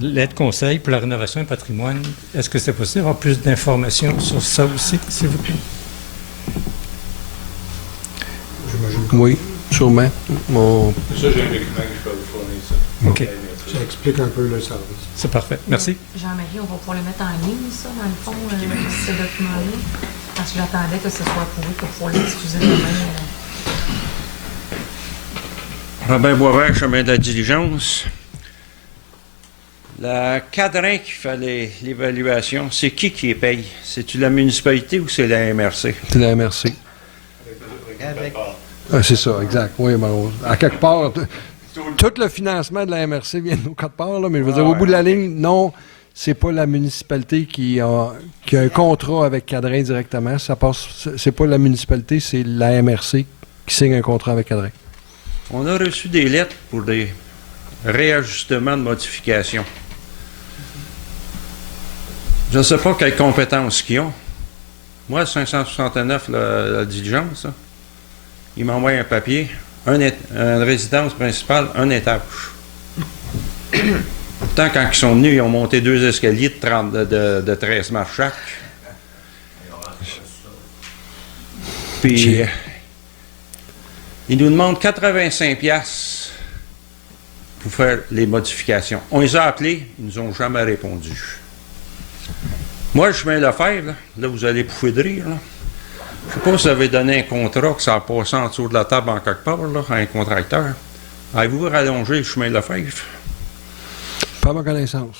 l'aide conseil pour la rénovation et patrimoine, est-ce que c'est possible d'avoir plus d'informations sur ça aussi, s'il vous plaît? Oui, sûrement. Ça, j'ai un document que je peux vous fournir, ça. OK. Ça explique un peu le service. C'est parfait. Merci. Jean-Marie, on va pouvoir le mettre en ligne, ça, dans le fond, ce document-là. Parce que j'attendais que ce soit approuvé pour pouvoir le diffuser demain. Robin Boisvert, chemin de la diligence. Le cadran qui fait l'évaluation, c'est qui les paye? C'est-tu la municipalité ou c'est la MRC? C'est la MRC. Ah, c'est ça, exact. Oui, ben, à quelque part, tout le financement de la MRC vient de nos quatre parts, là, mais je veux dire, au bout de la ligne, non, c'est pas la municipalité qui a un contrat avec Cadrin directement. Ça passe, c'est pas la municipalité, c'est la MRC qui signe un contrat avec Cadrin. On a reçu des lettres pour des réajustements de modifications. Je ne sais pas quelles compétences qu'ils ont. Moi, 569, la diligence, là, ils m'envoient un papier, une résidence principale, un étage. Pourtant, quand ils sont venus, ils ont monté 2 escaliers de 13 marches chaque. Puis, ils nous demandent 85$ pour faire les modifications. On les a appelés, ils nous ont jamais répondu. Moi, je mets Lefebvre, là, vous allez pouffer de rire, là. Je ne sais pas si vous avez donné un contrat que ça a passé en dessous de la table en quelque part, là, à un contracteur. Avez-vous rallongé le chemin Lefebvre? Pas à ma connaissance.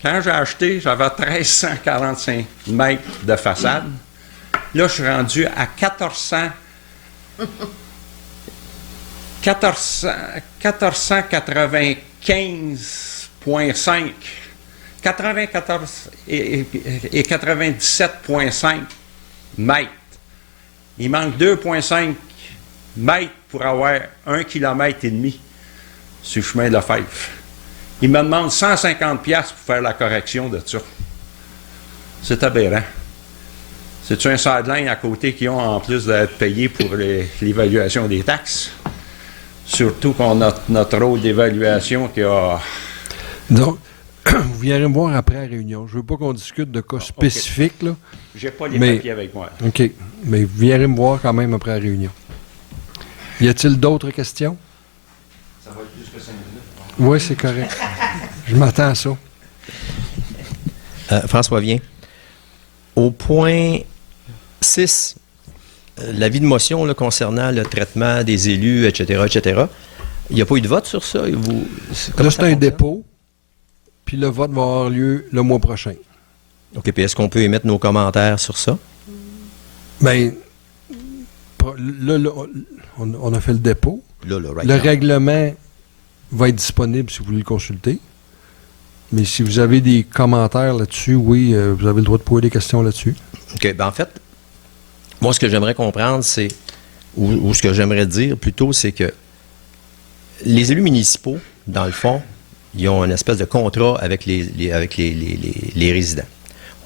Quand j'ai acheté, j'avais 1345 mètres de façade. Là, je suis rendu à 1495,5. 94 et 97,5 mètres. Il manque 2,5 mètres pour avoir 1,5 km sur le chemin de Lefebvre. Il me demande 150$ pour faire la correction de ça. C'est aberrant. C'est-tu un sideline à côté qu'ils ont en plus d'être payés pour l'évaluation des taxes? Surtout qu'on a notre rôle d'évaluation qui a... Donc, vous viendrez me voir après la réunion. Je ne veux pas qu'on discute de cas spécifiques, là. J'ai pas les papiers avec moi. OK. Mais vous viendrez me voir quand même après la réunion. Y a-t-il d'autres questions? Ça va être plus que 5 minutes. Oui, c'est correct. Je m'attends à ça. François Vien. Au point 6, l'avis de motion là, concernant le traitement des élus, etc., etc., il n'y a pas eu de vote sur ça? Là, c'est un dépôt, puis le vote va avoir lieu le mois prochain. OK, puis est-ce qu'on peut émettre nos commentaires sur ça? Bien, là, on a fait le dépôt. Le règlement va être disponible si vous voulez le consulter. Mais si vous avez des commentaires là-dessus, oui, vous avez le droit de poser des questions là-dessus. OK, bien en fait, moi, ce que j'aimerais comprendre, c'est, ou ce que j'aimerais dire plutôt, c'est que les élus municipaux, dans le fond, ils ont une espèce de contrat avec les résidents.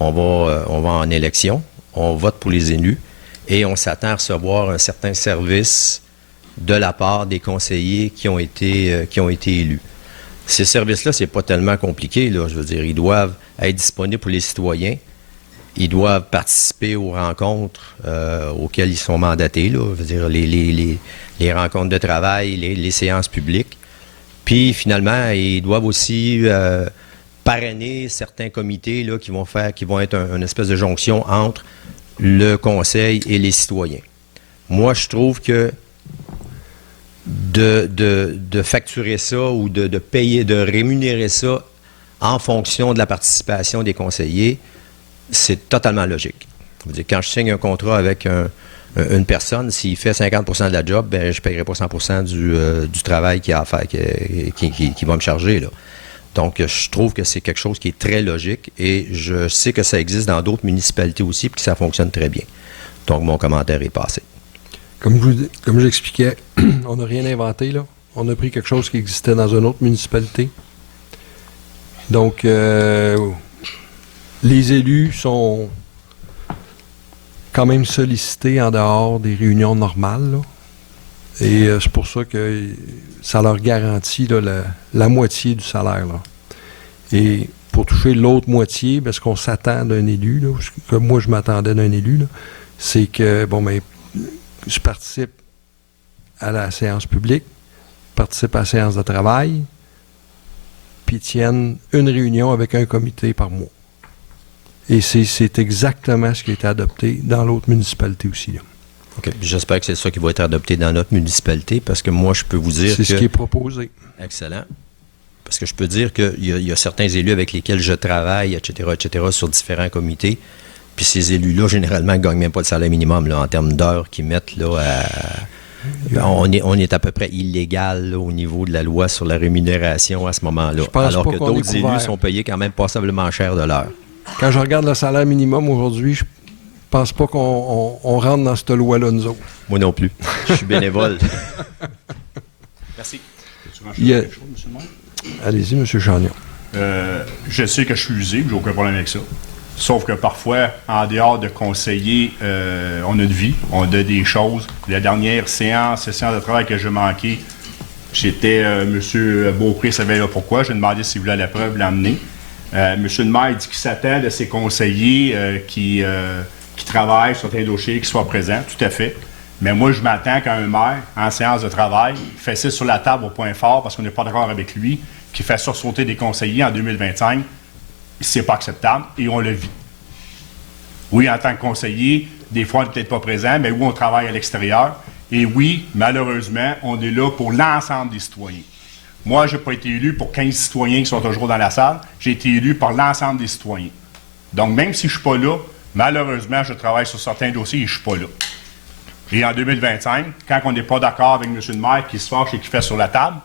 On va en élection, on vote pour les élus et on s'attend à recevoir un certain service de la part des conseillers qui ont été élus. Ces services-là, c'est pas tellement compliqué, là. Je veux dire, ils doivent être disponibles pour les citoyens. Ils doivent participer aux rencontres auxquelles ils sont mandatés, là. Je veux dire, les rencontres de travail, les séances publiques. Puis, finalement, ils doivent aussi parrainer certains comités là, qui vont être une espèce de jonction entre le conseil et les citoyens. Moi, je trouve que de facturer ça ou de payer, de rémunérer ça en fonction de la participation des conseillers, c'est totalement logique. Je veux dire, quand je signe un contrat avec une personne, s'il fait 50% de la job, ben, je ne paierai pas 100% du travail qu'il a à faire, qui va me charger, là. Donc, je trouve que c'est quelque chose qui est très logique et je sais que ça existe dans d'autres municipalités aussi et que ça fonctionne très bien. Donc, mon commentaire est passé. Comme j'expliquais, on n'a rien inventé, là. On a pris quelque chose qui existait dans une autre municipalité. Donc, les élus sont quand même sollicités en dehors des réunions normales, là. Et c'est pour ça que ça leur garantit là, la moitié du salaire. Là. Et pour toucher l'autre moitié, ce qu'on s'attend d'un élu, là, que moi je m'attendais d'un élu, là, c'est que je participe à la séance publique, participe à la séance de travail, puis tiennent une réunion avec un comité par mois. Et c'est exactement ce qui a été adopté dans l'autre municipalité aussi. Là. OK. J'espère que c'est ça qui va être adopté dans notre municipalité, parce que moi, je peux vous dire que... C'est ce qui est proposé. Excellent. Parce que je peux dire qu'il y a certains élus avec lesquels je travaille, etc., sur différents comités. Puis ces élus-là, généralement, ne gagnent même pas le salaire minimum là, en termes d'heures qu'ils mettent là, on est à peu près illégal là, au niveau de la loi sur la rémunération à ce moment-là. Alors que d'autres élus sont payés quand même passablement cher de l'heure. Quand je regarde le salaire minimum aujourd'hui, je pense pas qu'on rentre dans cette loi-là, nous autres. Moi non plus. Je suis bénévole. Merci. Allez-y, M. Chagnon. Je sais que je suis usé, j'ai aucun problème avec ça. Sauf que parfois, en dehors de conseiller, on a une vie, on a des choses. La dernière séance de travail que j'ai manquée, j'étais, M. Beaupré savait là pourquoi. J'ai demandé s'il voulait la preuve, l'emmener. M. le maire dit qu'il s'attend de ses conseillers qui travaillent sur certains dossiers, qui soient présents, tout à fait. Mais moi, je m'attends qu'un maire, en séance de travail, fasse sur la table au point fort, parce qu'on n'est pas d'accord avec lui, qui fait sursauter des conseillers en 2025, c'est pas acceptable, et on le vit. Oui, en tant que conseiller, des fois, on n'est peut-être pas présent, mais oui, on travaille à l'extérieur. Et oui, malheureusement, on est là pour l'ensemble des citoyens. Moi, je n'ai pas été élu pour 15 citoyens qui sont toujours dans la salle. J'ai été élu par l'ensemble des citoyens. Donc, même si je ne suis pas là, malheureusement, je travaille sur certains dossiers et je ne suis pas là. Et en 2025, quand on n'est pas d'accord avec M. le maire qui se fâche et qui fait sur la table,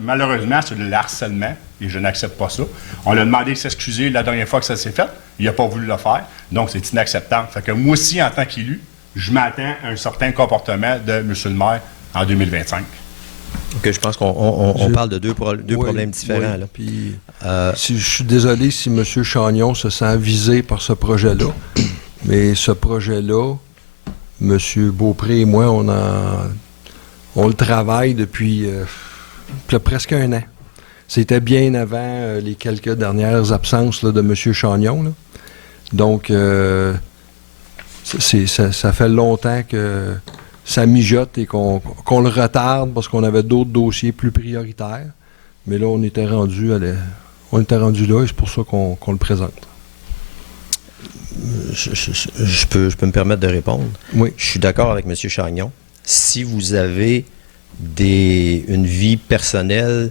malheureusement, c'est de l'harcèlement et je n'accepte pas ça. On l'a demandé de s'excuser la dernière fois que ça s'est fait. Il n'a pas voulu le faire. Donc, c'est inacceptable. Fait que moi aussi, en tant qu'élu, je m'attends à un certain comportement de M. le maire en 2025. OK, je pense qu'on parle de deux problèmes différents. Là. Puis, je suis désolé si M. Chagnon se sent visé par ce projet-là, mais ce projet-là, M. Beaupré et moi, on le travaille depuis presque un an. C'était bien avant les quelques dernières absences là, de M. Chagnon. Là. Donc, ça fait longtemps que ça mijote et qu'on le retarde parce qu'on avait d'autres dossiers plus prioritaires. Mais là, on était rendu là et c'est pour ça qu'on le présente. Je peux me permettre de répondre? Oui. Je suis d'accord avec M. Chagnon. Si vous avez une vie personnelle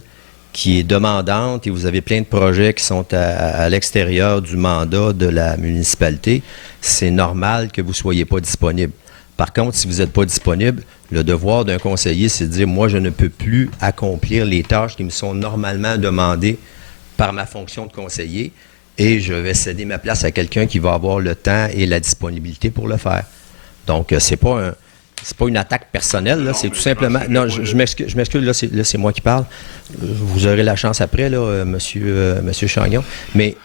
qui est demandante et vous avez plein de projets qui sont à l'extérieur du mandat de la municipalité, c'est normal que vous ne soyez pas disponible. Par contre, si vous n'êtes pas disponible, le devoir d'un conseiller, c'est de dire « Moi, je ne peux plus accomplir les tâches qui me sont normalement demandées par ma fonction de conseiller et je vais céder ma place à quelqu'un qui va avoir le temps et la disponibilité pour le faire. » Donc, c'est pas une attaque personnelle, là, c'est tout simplement... Non, je m'excuse, là, c'est moi qui parle. Vous aurez la chance après, là, monsieur Chagnon. Mais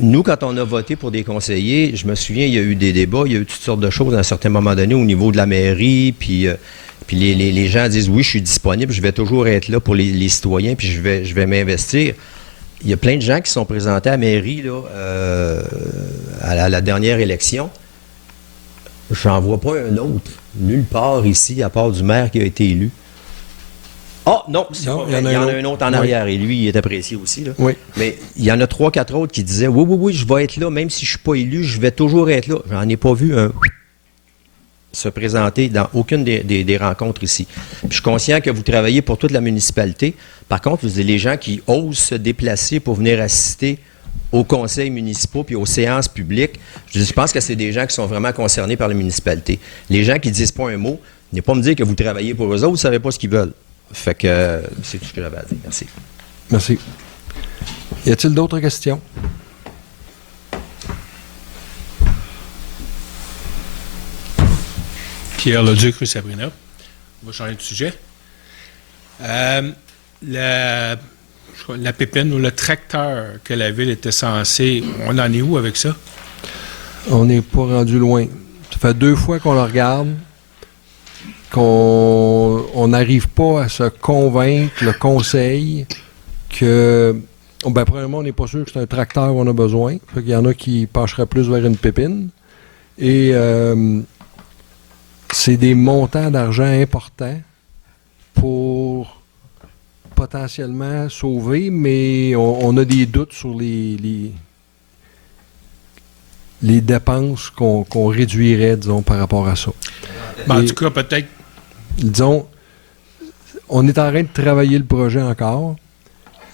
nous, quand on a voté pour des conseillers, je me souviens, il y a eu des débats, il y a eu toutes sortes de choses à un certain moment donné au niveau de la mairie, puis les gens disent « Oui, je suis disponible, je vais toujours être là pour les citoyens, puis je vais m'investir. » Il y a plein de gens qui sont présentés à la mairie là, à la dernière élection. J'en vois pas un autre, nulle part ici, à part du maire qui a été élu. Ah, non, il y en a un autre en arrière, et lui, il est apprécié aussi. Là. Oui. Mais il y en a 3-4 autres qui disaient « Oui, je vais être là, même si je ne suis pas élu, je vais toujours être là. » J'en ai pas vu un se présenter dans aucune des rencontres ici. Puis je suis conscient que vous travaillez pour toute la municipalité. Par contre, vous avez les gens qui osent se déplacer pour venir assister aux conseils municipaux puis aux séances publiques. Je pense que c'est des gens qui sont vraiment concernés par la municipalité. Les gens qui ne disent pas un mot, n'est pas me dire que vous travaillez pour eux autres, vous ne savez pas ce qu'ils veulent. Fait que c'est tout ce que j'avais à dire. Merci. Merci. Y a-t-il d'autres questions? Pierre Leduc, rue Sabrina. On va changer de sujet. La pépine ou le tracteur que la ville était censée, on en est où avec ça? On n'est pas rendu loin. Ça fait 2 fois qu'on le regarde. qu'on n'arrive pas à se convaincre le conseil que, premièrement, on n'est pas sûr que c'est un tracteur qu'on a besoin. Fait qu'il y en a qui pencheraient plus vers une pépine. Et c'est des montants d'argent importants pour potentiellement sauver, mais on a des doutes sur les dépenses qu'on réduirait, disons, par rapport à ça. En tout cas, peut-être... Disons, on est en train de travailler le projet encore.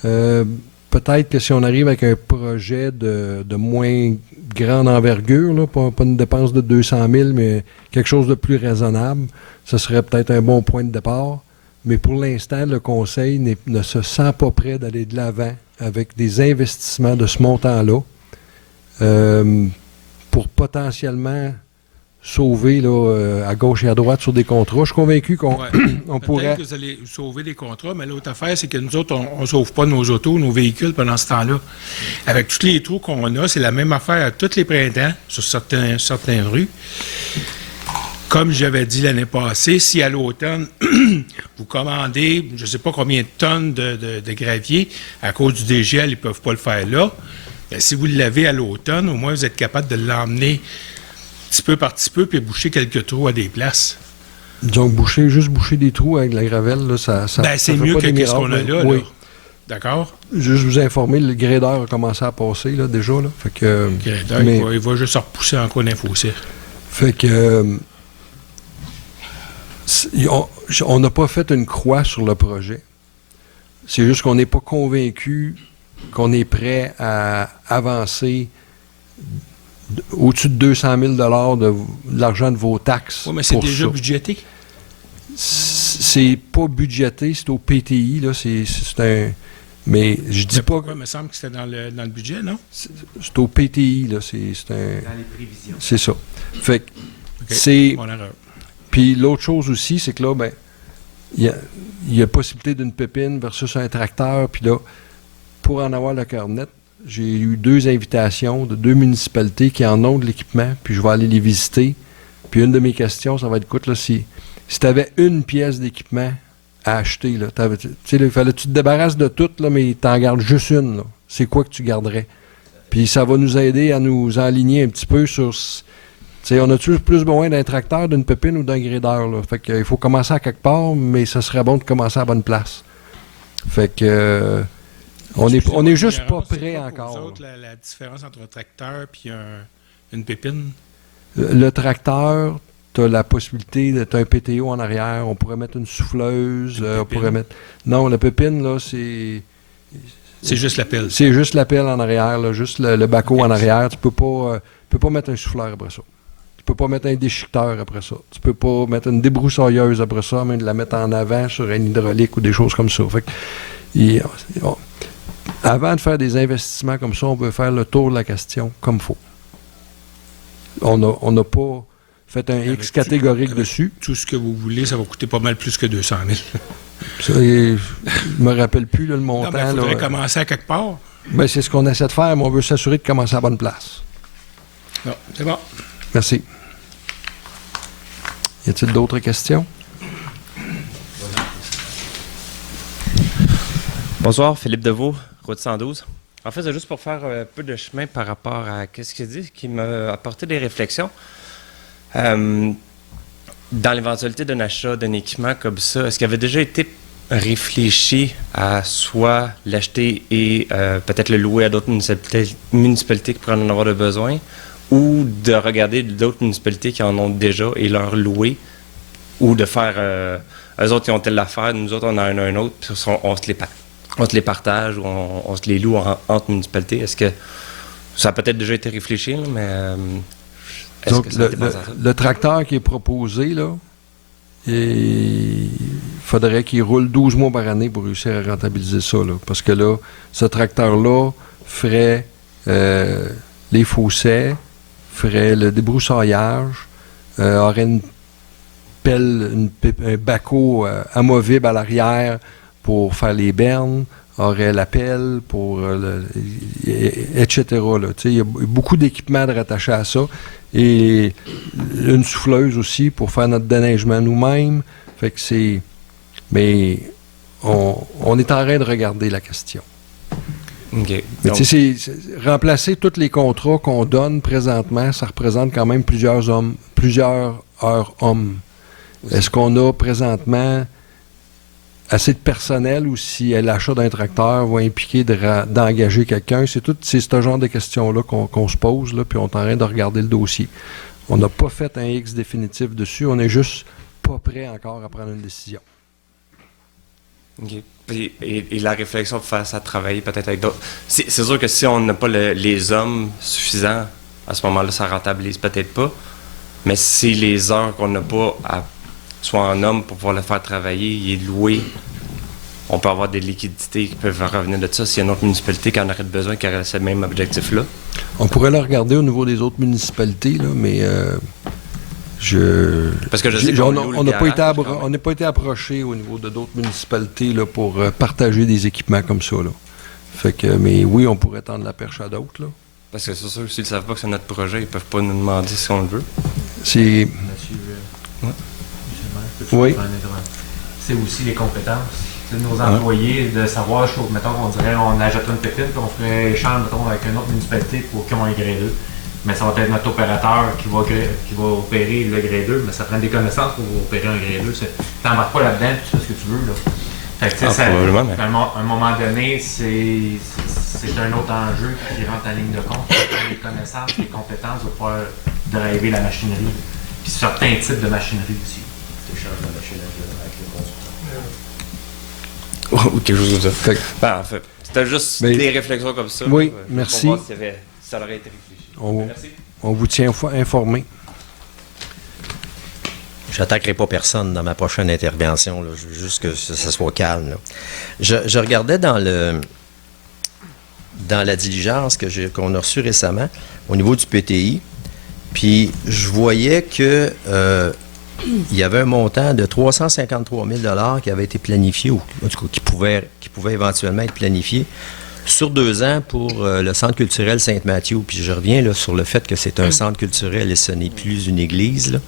Peut-être que si on arrive avec un projet de moins grande envergure, là, pas une dépense de 200 000, mais quelque chose de plus raisonnable, ce serait peut-être un bon point de départ. Mais pour l'instant, le Conseil ne se sent pas prêt d'aller de l'avant avec des investissements de ce montant-là pour potentiellement sauver là, à gauche et à droite sur des contrats. Je suis convaincu qu'on on pourrait... Peut-être que vous allez sauver des contrats, mais l'autre affaire, c'est que nous autres, on ne sauve pas nos autos, nos véhicules pendant ce temps-là. Avec tous les trous qu'on a, c'est la même affaire à tous les printemps sur certaines rues. Comme j'avais dit l'année passée, si à l'automne, vous commandez, je ne sais pas combien de tonnes de gravier, à cause du dégel, ils ne peuvent pas le faire là, bien, si vous l'avez à l'automne, au moins vous êtes capable de l'emmener petit peu par petit peu, puis boucher quelques trous à des places. Donc, juste boucher des trous avec de la gravelle, là, ça c'est mieux que ce qu'on a là. Oui. D'accord? Juste vous informer, le grader a commencé à passer, là, déjà. Là. Fait que, le grader, il va juste se repousser encore d'un fossé. Fait que... on n'a pas fait une croix sur le projet. C'est juste qu'on n'est pas convaincu qu'on est prêt à avancer au-dessus de 200 000 de l'argent de vos taxes. Oui, mais c'est déjà budgété. C'est pas budgété, c'est au PTI. Là, c'est un... Mais je dis pas... Il me semble que c'était dans le budget, non? C'est au PTI, là. C'est un... Dans les prévisions. C'est ça. Fait que c'est... Mon erreur. Puis l'autre chose aussi, c'est que là, ben, il y a possibilité d'une pépine versus un tracteur. Puis là, pour en avoir le cœur net, j'ai eu 2 invitations de 2 municipalités qui en ont de l'équipement, puis je vais aller les visiter. Puis une de mes questions, ça va être, écoute, là, si tu avais une pièce d'équipement à acheter, là, il fallait que tu te débarrasses de tout, là, mais tu en gardes juste une. Là. C'est quoi que tu garderais? Puis ça va nous aider à nous enligner un petit peu sur... on a toujours plus besoin d'un tracteur, d'une pépine ou d'un grader. Là. Fait qu'il faut commencer à quelque part, mais ça serait bon de commencer à la bonne place. Fait que... on est juste pas prêt encore. Pour vous autres, la différence entre un tracteur et une pépine? Le tracteur, tu as la possibilité d'être un PTO en arrière. On pourrait mettre une souffleuse. On pourrait mettre... Non, la pépine, là, c'est... C'est juste la pelle. C'est juste la pelle en arrière, là, juste le baco en arrière. Tu peux pas mettre un souffleur après ça. Tu peux pas mettre un déchiqueteur après ça. Tu peux pas mettre une débroussailleuse après ça, mais de la mettre en avant sur un hydraulique ou des choses comme ça. Fait que, avant de faire des investissements comme ça, on peut faire le tour de la question comme il faut. On n'a pas fait un X catégorique dessus. Tout ce que vous voulez, ça va coûter pas mal plus que 200 000. Ça, je me rappelle plus là, le montant. Il faudrait commencer à quelque part. Ben, c'est ce qu'on essaie de faire, mais on veut s'assurer de commencer à la bonne place. Non, c'est bon. Merci. Y a-t-il d'autres questions? Bonsoir, Philippe Deveau, Route 112. En fait, c'est juste pour faire un peu de chemin par rapport à ce qu'il dit, qui m'a apporté des réflexions. Dans l'éventualité d'un achat d'un équipement comme ça, est-ce qu'il avait déjà été réfléchi à soit l'acheter et peut-être le louer à d'autres municipalités qui pourraient en avoir besoin, ou de regarder d'autres municipalités qui en ont déjà et leur louer, ou de faire... eux autres, ils ont telle affaire, nous autres, on en a un autre, puis on se les partage ou on se les loue entre municipalités. Est-ce que ça a peut-être déjà été réfléchi, là, mais est-ce donc, que ça a été pensé à ça? Le tracteur qui est proposé, là, il faudrait qu'il roule 12 mois par année pour réussir à rentabiliser ça. Là, parce que là, ce tracteur-là ferait les fossés, ferait le débroussaillage, aurait une pelle, un baco amovible à l'arrière pour faire les bernes, aurait l'appel, etc. Là. Il y a beaucoup d'équipements de rattachés à ça. Et une souffleuse aussi pour faire notre déneigement nous-mêmes. Fait que c'est... Mais on est en train de regarder la question. OK. Mais tu sais, remplacer tous les contrats qu'on donne présentement, ça représente quand même plusieurs heures hommes. Est-ce qu'on a présentement assez de personnel ou si l'achat d'un tracteur va impliquer d'engager quelqu'un? C'est ce genre de questions-là qu'on se pose, là, puis on est en train de regarder le dossier. On n'a pas fait un X définitif dessus, on n'est juste pas prêt encore à prendre une décision. OK. Et la réflexion pour faire ça, travailler peut-être avec d'autres. C'est sûr que si on n'a pas les hommes suffisants, à ce moment-là, ça rentabilise peut-être pas. Mais si les heures qu'on n'a pas, soit en hommes pour pouvoir le faire travailler, il est loué, on peut avoir des liquidités qui peuvent revenir de ça. S'il y a une autre municipalité qui en aurait besoin, qui aurait ce même objectif-là. On pourrait le regarder au niveau des autres municipalités, là, mais parce que je sais on n'a pas été approché au niveau de d'autres municipalités là, pour partager des équipements comme ça. Là. Fait que, mais oui, on pourrait tendre la perche à d'autres. Là. Parce que c'est sûr, s'ils ne savent pas que c'est notre projet, ils ne peuvent pas nous demander si on le veut. C'est... Oui. C'est aussi les compétences. C'est nos employés de savoir, mettons qu'on dirait on achèterait une pépite, puis on ferait échange mettons, avec une autre municipalité pour qu'ils ont un gré 2. Mais ça va être notre opérateur qui va opérer le gré 2, mais ça prend des connaissances pour opérer un gré 2. Tu n'embarques pas là-dedans, tu fais ce que tu veux. Là. Fait que, à un moment donné, c'est un autre enjeu qui rentre en ligne de compte. Les connaissances, les compétences pour pouvoir driver la machinerie. Puis certains types de machinerie aussi. Tu échanges la machine avec le constructeur. Ou quelque chose comme ça. En fait, c'était juste des réflexions comme ça. Oui, merci. Pour voir si ça aurait été réfléchi. Merci. On vous tient informé. Je n'attaquerai pas personne dans ma prochaine intervention. Là. Je veux juste que ça soit calme. Là. Je regardais dans la diligence qu'on a reçue récemment au niveau du PTI, puis je voyais que il y avait un montant de 353 000 qui avait été planifié, ou en tout cas qui pouvait éventuellement être planifié sur 2 ans pour le Centre culturel Sainte-Mathieu. Puis je reviens là, sur le fait que c'est un centre culturel et ce n'est plus une église. Là.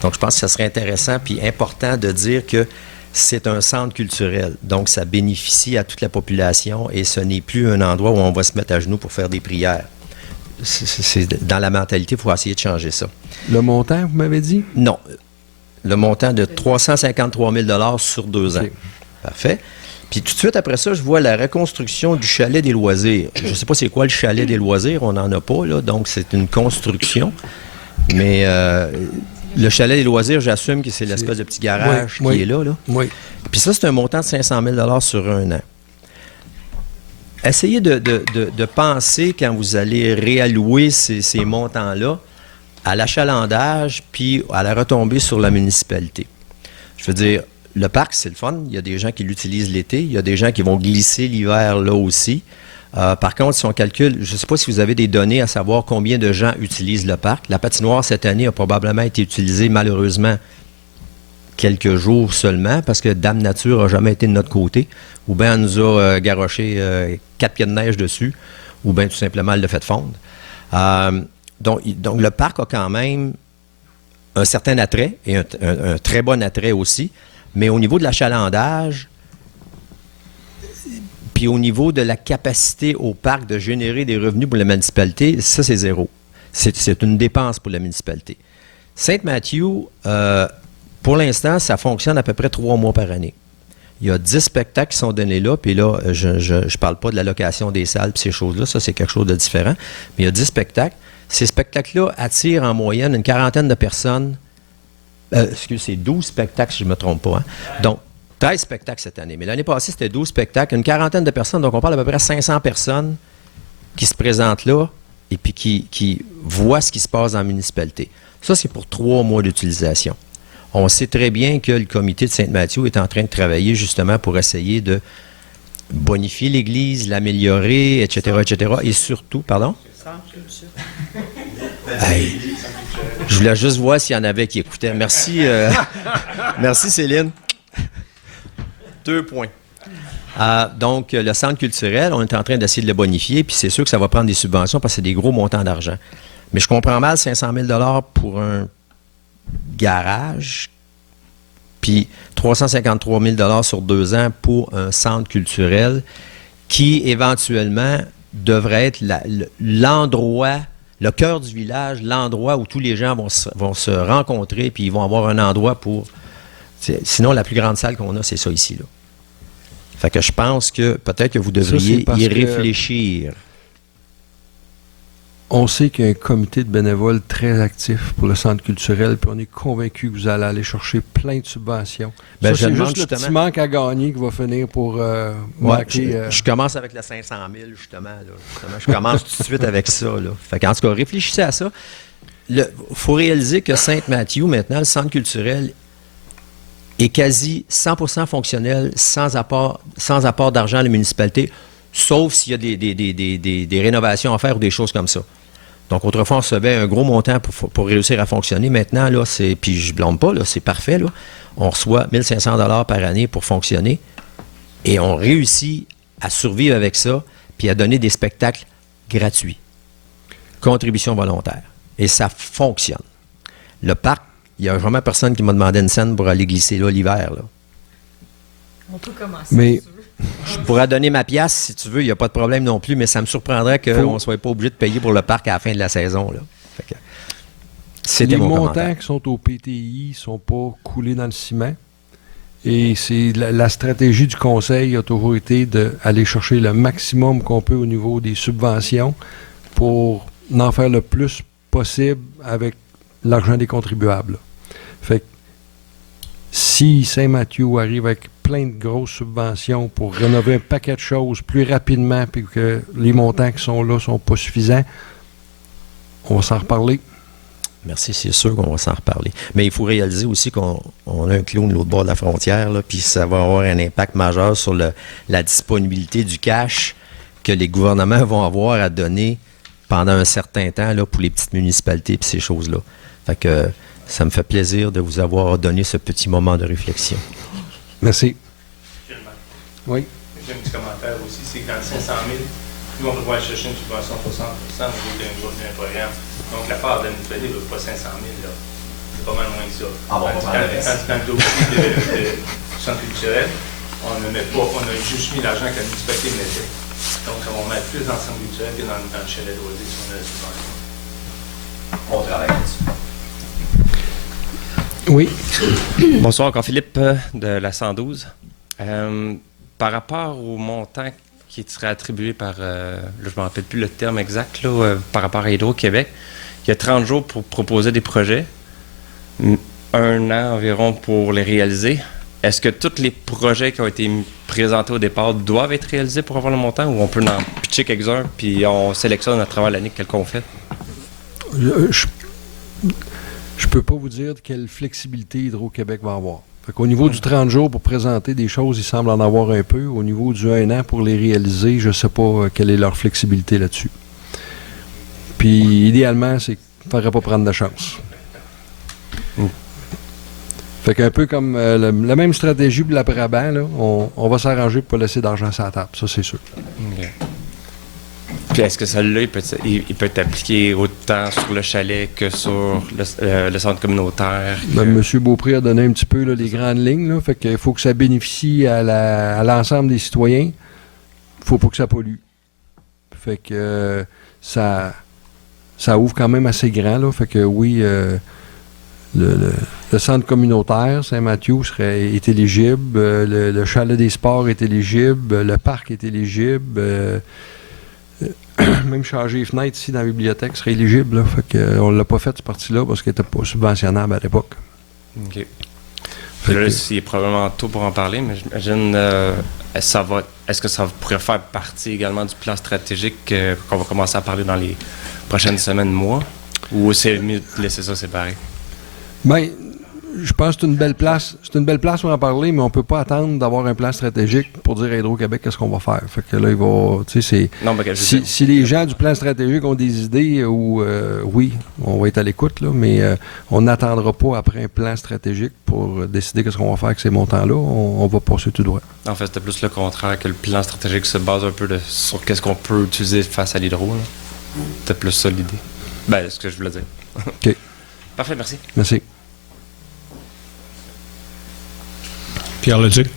Donc je pense que ça serait intéressant puis important de dire que c'est un centre culturel. Donc ça bénéficie à toute la population et ce n'est plus un endroit où on va se mettre à genoux pour faire des prières. Dans la mentalité, il faut essayer de changer ça. Le montant, vous m'avez dit? Non. Le montant de 353 000 sur 2 ans. Okay. Parfait. Puis tout de suite après ça, je vois la reconstruction du chalet des loisirs. Je ne sais pas c'est quoi le chalet des loisirs, on n'en a pas, là, donc c'est une construction. Mais le chalet des loisirs, j'assume que c'est l'espèce de petit garage qui est là. Oui. Puis ça, c'est un montant de 500 000 sur 1 an. Essayez de penser, quand vous allez réallouer ces montants-là, à l'achalandage puis à la retombée sur la municipalité. Je veux dire, le parc, c'est le fun. Il y a des gens qui l'utilisent l'été. Il y a des gens qui vont glisser l'hiver là aussi. Par contre, si on calcule, je ne sais pas si vous avez des données à savoir combien de gens utilisent le parc. La patinoire, cette année, a probablement été utilisée, malheureusement, quelques jours seulement, parce que Dame Nature n'a jamais été de notre côté. Ou bien elle nous a garoché 4 pieds de neige dessus, ou bien tout simplement elle l'a fait fondre. Donc, le parc a quand même un certain attrait, et un très bon attrait aussi. Mais au niveau de l'achalandage, puis au niveau de la capacité au parc de générer des revenus pour la municipalité, ça, c'est zéro. C'est une dépense pour la municipalité. Sainte-Mathieu, pour l'instant, ça fonctionne à peu près 3 mois par année. Il y a 10 spectacles qui sont donnés là, puis là, je ne parle pas de la location des salles et ces choses-là, ça, c'est quelque chose de différent. Mais il y a 10 spectacles. Ces spectacles-là attirent en moyenne une quarantaine de personnes. C'est 12 spectacles, si je ne me trompe pas. Hein. Donc, 13 spectacles cette année. Mais l'année passée, c'était 12 spectacles, une quarantaine de personnes. Donc, on parle à peu près 500 personnes qui se présentent là et puis qui voient ce qui se passe dans la municipalité. Ça, c'est pour 3 mois d'utilisation. On sait très bien que le comité de Sainte-Mathieu est en train de travailler justement pour essayer de bonifier l'église, l'améliorer, etc., etc. Et surtout, pardon? Hey, je voulais juste voir s'il y en avait qui écoutaient. Merci, merci Céline. 2 points. Donc, le centre culturel, on est en train d'essayer de le bonifier, puis c'est sûr que ça va prendre des subventions parce que c'est des gros montants d'argent. Mais je comprends mal 500 000 $ pour un garage, puis 353 000 $ sur 2 ans pour un centre culturel qui, éventuellement, devrait être l'endroit, le cœur du village, l'endroit où tous les gens vont se rencontrer, puis ils vont avoir un endroit pour... Sinon, la plus grande salle qu'on a, c'est ça ici, là. Fait que je pense que peut-être que vous devriez y réfléchir. On sait qu'il y a un comité de bénévoles très actif pour le centre culturel, puis on est convaincu que vous allez aller chercher plein de subventions. Ben, ça, c'est juste le petit manque à gagner qui va finir pour manquer... Je commence avec le 500 000, justement. Je commence tout de suite avec ça. Là. Fait qu'en tout cas, réfléchissez à ça. Il faut réaliser que Saint-Mathieu, maintenant, le centre culturel, est quasi 100% fonctionnel, sans apport d'argent à la municipalité, sauf s'il y a des rénovations à faire ou des choses comme ça. Donc, autrefois, on recevait un gros montant pour réussir à fonctionner. Maintenant, là, puis je ne blâme pas, là, c'est parfait. Là. On reçoit 1 500 $ par année pour fonctionner et on réussit à survivre avec ça puis à donner des spectacles gratuits. Contribution volontaire. Et ça fonctionne. Le parc, il n'y a vraiment personne qui m'a demandé une scène pour aller glisser là l'hiver. Là. On peut commencer. Mais je pourrais donner ma pièce si tu veux, il n'y a pas de problème non plus, mais ça me surprendrait qu'on ne soit pas obligé de payer pour le parc à la fin de la saison. Là. Fait que, c'était les mon montants commentaire. qui sont au PTI ne sont pas coulés dans le ciment. Et c'est la stratégie du conseil a toujours été d'aller chercher le maximum qu'on peut au niveau des subventions pour en faire le plus possible avec l'argent des contribuables. Fait que si Saint-Mathieu arrive avec plein de grosses subventions pour rénover un paquet de choses plus rapidement puis que les montants qui sont là ne sont pas suffisants, on va s'en reparler. Merci, c'est sûr qu'on va s'en reparler. Mais il faut réaliser aussi qu'on a un clou de l'autre bord de la frontière, là, puis ça va avoir un impact majeur sur la disponibilité du cash que les gouvernements vont avoir à donner pendant un certain temps là, pour les petites municipalités et ces choses-là. Fait que ça me fait plaisir de vous avoir donné ce petit moment de réflexion. Merci. Oui. J'ai un petit commentaire aussi, c'est que dans le 500 000, nous, on va chercher une subvention de 60% au niveau d'un programme. Donc, la part de la municipalité ne veut pas 500 000, là. C'est pas mal moins que ça. Ah bon, Dans le dossier de centre culturel, on a juste mis l'argent que la municipalité mettait. Donc, ça va mettre plus dans le centre culturel que dans le chalet d'Oisy si on a la subvention. On travaille là-dessus. Oui. Bonsoir, encore Philippe de la 112. Par rapport au montant qui serait attribué par, là, je ne me rappelle plus le terme exact, là, par rapport à Hydro-Québec, il y a 30 jours pour proposer des projets, 1 an environ pour les réaliser. Est-ce que tous les projets qui ont été présentés au départ doivent être réalisés pour avoir le montant ou on peut en pitcher quelques-uns puis on sélectionne à travers l'année quel qu'on fait? Je peux pas vous dire quelle flexibilité Hydro-Québec va avoir. Fait qu'au niveau du 30 jours pour présenter des choses, il semble en avoir un peu. Au niveau du 1 an pour les réaliser, je ne sais pas quelle est leur flexibilité là-dessus. Puis idéalement, c'est qu'il ne faudrait pas prendre de chance. Fait qu'un peu comme la même stratégie pour l'après-ban, là, on va s'arranger pour pas laisser d'argent sur la table, ça c'est sûr. Okay. Puis est-ce que celle-là, il peut être appliqué autant sur le chalet que sur le centre communautaire? M. Beaupré a donné un petit peu là, les grandes lignes. Là, fait qu'il faut que ça bénéficie à l'ensemble des citoyens. Il faut pas que ça pollue. Fait que ça ouvre quand même assez grand. Là, fait que oui, le centre communautaire Saint-Mathieu est éligible. Le chalet des sports est éligible. Le parc est éligible. Même changer les fenêtres ici dans la bibliothèque serait éligible. Là, fait que, on ne l'a pas fait cette partie-là parce qu'elle n'était pas subventionnable à l'époque. OK. Là, c'est probablement tôt pour en parler, mais j'imagine est-ce que ça pourrait faire partie également du plan stratégique qu'on va commencer à parler dans les prochaines semaines, mois? Ou c'est mieux de laisser ça séparé? Bien, Je pense que c'est une belle place. C'est une belle place pour en parler, mais on ne peut pas attendre d'avoir un plan stratégique pour dire à Hydro-Québec qu'est-ce qu'on va faire. Fait que là, il va. Tu sais, si les gens du plan stratégique ont des idées, oui, on va être à l'écoute, là, mais on n'attendra pas après un plan stratégique pour décider qu'est-ce qu'on va faire avec ces montants-là. On va passer tout droit. En fait, c'était plus le contraire, que le plan stratégique se base un peu sur qu'est-ce qu'on peut utiliser face à l'hydro. C'était plus ça l'idée. Ben, c'est ce que je voulais dire. OK. Parfait, merci. Merci. Pierre Leduc.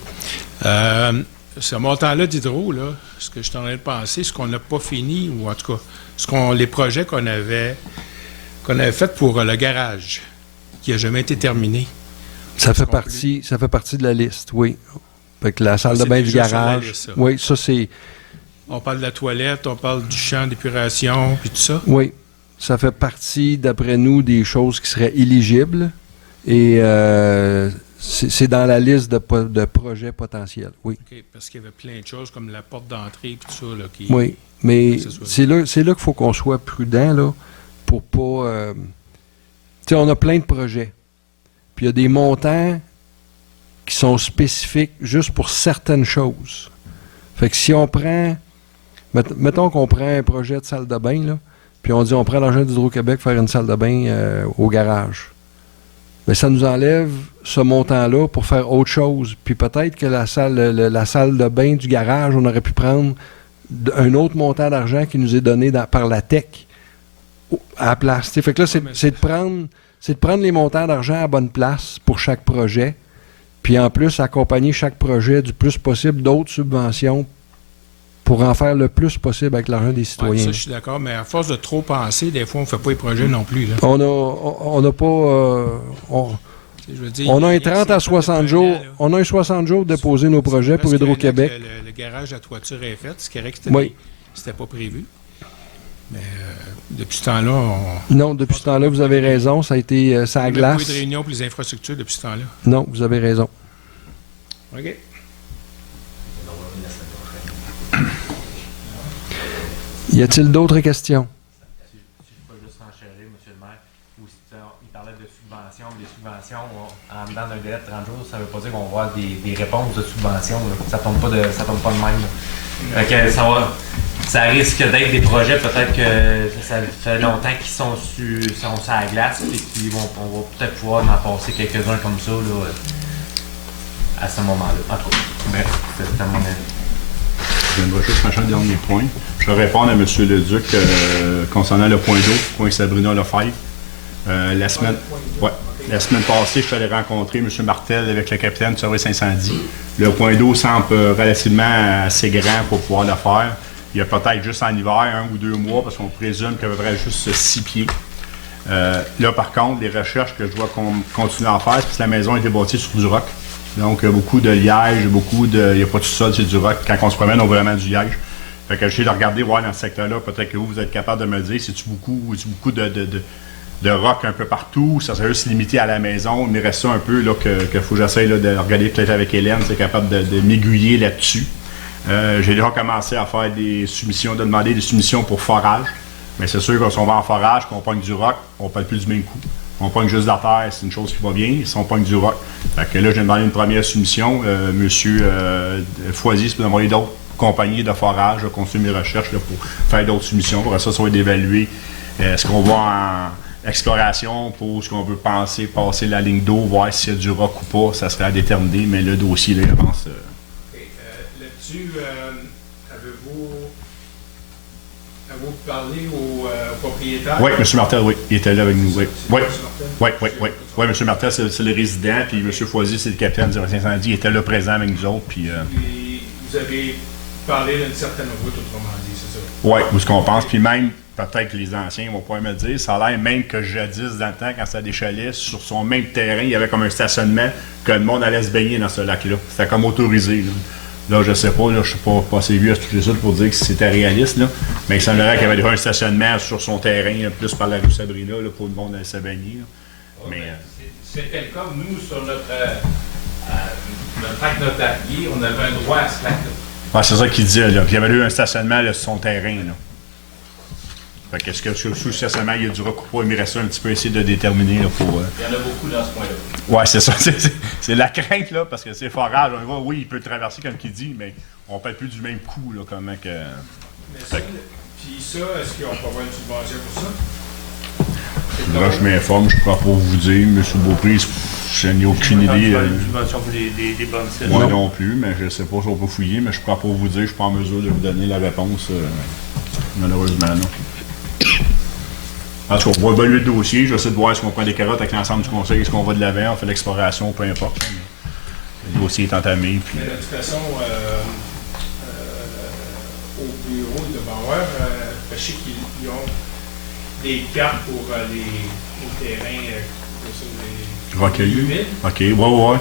Ce montant-là d'hydro, là, ce que je suis en train de penser, ce qu'on n'a pas fini, ou en tout cas, les projets qu'on avait faits pour le garage, qui n'a jamais été terminé. Ça fait partie de la liste, oui. Fait que la salle de bain du garage. Liste, ça. Oui, ça c'est. On parle de la toilette, on parle du champ d'épuration, puis tout ça. Oui. Ça fait partie, d'après nous, des choses qui seraient éligibles. Et c'est dans la liste de projets potentiels, oui. OK, parce qu'il y avait plein de choses comme la porte d'entrée et tout ça. Là, qui, oui, mais c'est là qu'il faut qu'on soit prudent là, pour pas... tu sais, on a plein de projets. Puis il y a des montants qui sont spécifiques juste pour certaines choses. Fait que si on prend... Mettons qu'on prend un projet de salle de bain, là, puis on dit on prend l'argent d'Hydro-Québec pour faire une salle de bain au garage. Mais ça nous enlève ce montant-là pour faire autre chose. Puis peut-être que la salle de bain du garage, on aurait pu prendre un autre montant d'argent qui nous est donné par la tech à la place. T'sais, fait que là, c'est de prendre les montants d'argent à bonne place pour chaque projet, puis en plus accompagner chaque projet du plus possible d'autres subventions pour en faire le plus possible avec l'argent des citoyens. Ouais, ça, je suis d'accord, mais à force de trop penser, des fois, on ne fait pas les projets non plus. Là. On n'a pas... on a un 30 à 60 jours. On a un 60 jours de déposer nos projets pour Hydro-Québec. Le garage à toiture est fait. C'est correct que c'était pas prévu. Mais depuis ce temps-là, Non, depuis ce temps-là, vous avez raison. Ça a été ça glace. Il n'y a pas eu de réunion pour les infrastructures depuis ce temps-là. Non, vous avez raison. OK. Y a-t-il d'autres questions? Si je peux juste enchérir, M. le maire, il parlait de subventions, mais les subventions, en dedans d'un délai de 30 jours, ça ne veut pas dire qu'on va avoir des réponses de subventions. Là. Ça ne tombe pas de même. Okay, ça risque d'être des projets, peut-être que ça fait longtemps qu'ils sont sur la glace et on va peut-être pouvoir en passer quelques-uns comme ça là, à ce moment-là. En tout cas, bref, c'était mon avis. J'aimerais juste machin un dernier point. Je vais répondre à M. Leduc concernant le point d'eau, point Sabrina Lefebvre. La semaine passée, je suis allé rencontrer M. Martel avec le capitaine du service incendie. Le point d'eau semble relativement assez grand pour pouvoir le faire. Il y a peut-être juste en hiver, 1 ou 2 mois, parce qu'on présume qu'il y a à peu près juste 6 pieds. Là, par contre, les recherches que je dois continuer à faire, c'est parce que la maison a été bâtie sur du roc. Donc, il y a beaucoup de liège, il n'y a pas tout sol, c'est du roc. Quand on se promène, on voit vraiment du liège. Fait que j'essaie de regarder, voir dans ce secteur-là, peut-être que vous êtes capable de me dire, c'est-tu beaucoup de roc un peu partout, ça serait juste limité à la maison. Il me reste ça un peu, là, qu'il faut que j'essaie de regarder peut-être avec Hélène, c'est capable de m'aiguiller là-dessus. J'ai déjà commencé à faire de demander des soumissions pour forage. Mais c'est sûr que si on va en forage, qu'on pogne du roc, on ne parle plus du même coup. On pogne juste de la terre, c'est une chose qui va bien. Si on pogne du roc. Fait que là, j'ai demandé une première soumission. Monsieur Foisy, c'est pour demander d'autres compagnies de forage, de continuer mes recherches là, pour faire d'autres soumissions. Pour ça va être d'évaluer est-ce qu'on va en exploration pour ce qu'on veut passer la ligne d'eau, voir s'il y a du roc ou pas. Ça serait à déterminer, mais le dossier, là, il avance. Là-dessus, avez-vous parlé au propriétaire? Oui, M. Martel, oui. Il était là avec nous. Oui, M. Martel, c'est le résident, puis M. Foisy, c'est le capitaine du service incendie. Il était là présent avec nous autres. Puis, vous avez parlé d'une certaine route, autrement dit, c'est ça? Oui, ou ce qu'on pense. Puis même, peut-être que les anciens vont pouvoir me le dire, ça a l'air même que jadis, dans le temps, quand c'était des chalets, sur son même terrain, il y avait comme un stationnement que le monde allait se baigner dans ce lac-là. C'était comme autorisé. Là, je sais pas, là, je suis pas assez vieux à tout ça pour dire que c'était réaliste, là. Mais il semblerait qu'il y avait déjà un stationnement sur son terrain, là, plus par la rue Sabrina, là, pour le monde aller se baigner. Mais c'était le cas, nous, sur notre acte notarié, on avait un droit à ce lac-là. Ah, c'est ça qu'il disait, là. Il y avait eu un stationnement là, sur son terrain, là. Fait qu'est-ce que successivement, il y a du recoupement, il me reste un petit peu essayer de déterminer là, pour. Il y en a beaucoup dans ce point-là. Oui, c'est ça. C'est la crainte, là, parce que c'est forage. On voit, oui, il peut traverser comme qu'il dit, mais on ne parle plus du même coup, là, comment que. Puis ça, est-ce qu'on peut avoir une subvention pour ça? Là, je m'informe, je ne pourrais pas vous dire, M. Beaupré, je n'ai aucune idée. Une subvention pour des bonnes sites. Moi non plus, mais je ne sais pas si on peut fouiller, mais je ne pourrais pas vous dire, je ne suis pas en mesure de vous donner la réponse, malheureusement, non. En tout cas, on va évaluer le dossier, je vais essayer de voir si on prend des carottes avec l'ensemble du conseil, est-ce qu'on va de l'avant, on fait l'exploration, peu importe. Le dossier est entamé. Puis... Mais de toute façon, au bureau de Bauer, je sais qu'ils ont des cartes pour les terrains humides. OK, ouais.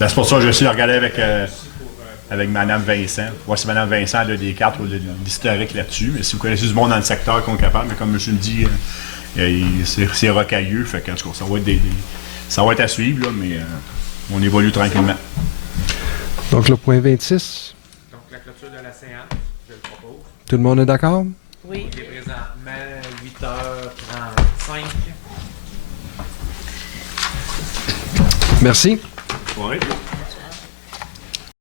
Ben, c'est pour ça que j'essaie de regarder avec Mme Vincent. Voir si Mme Vincent a des cartes ou de l'historique là-dessus. Mais si vous connaissez du monde dans le secteur qu'on est capable, mais comme M. le dit, c'est rocailleux. Fait qu'en tout cas, ça va être à suivre, là, mais on évolue tranquillement. Donc, le point 26. Donc, la clôture de la séance, je le propose. Tout le monde est d'accord? Oui. Il est présentement 8h35. Merci. Ouais.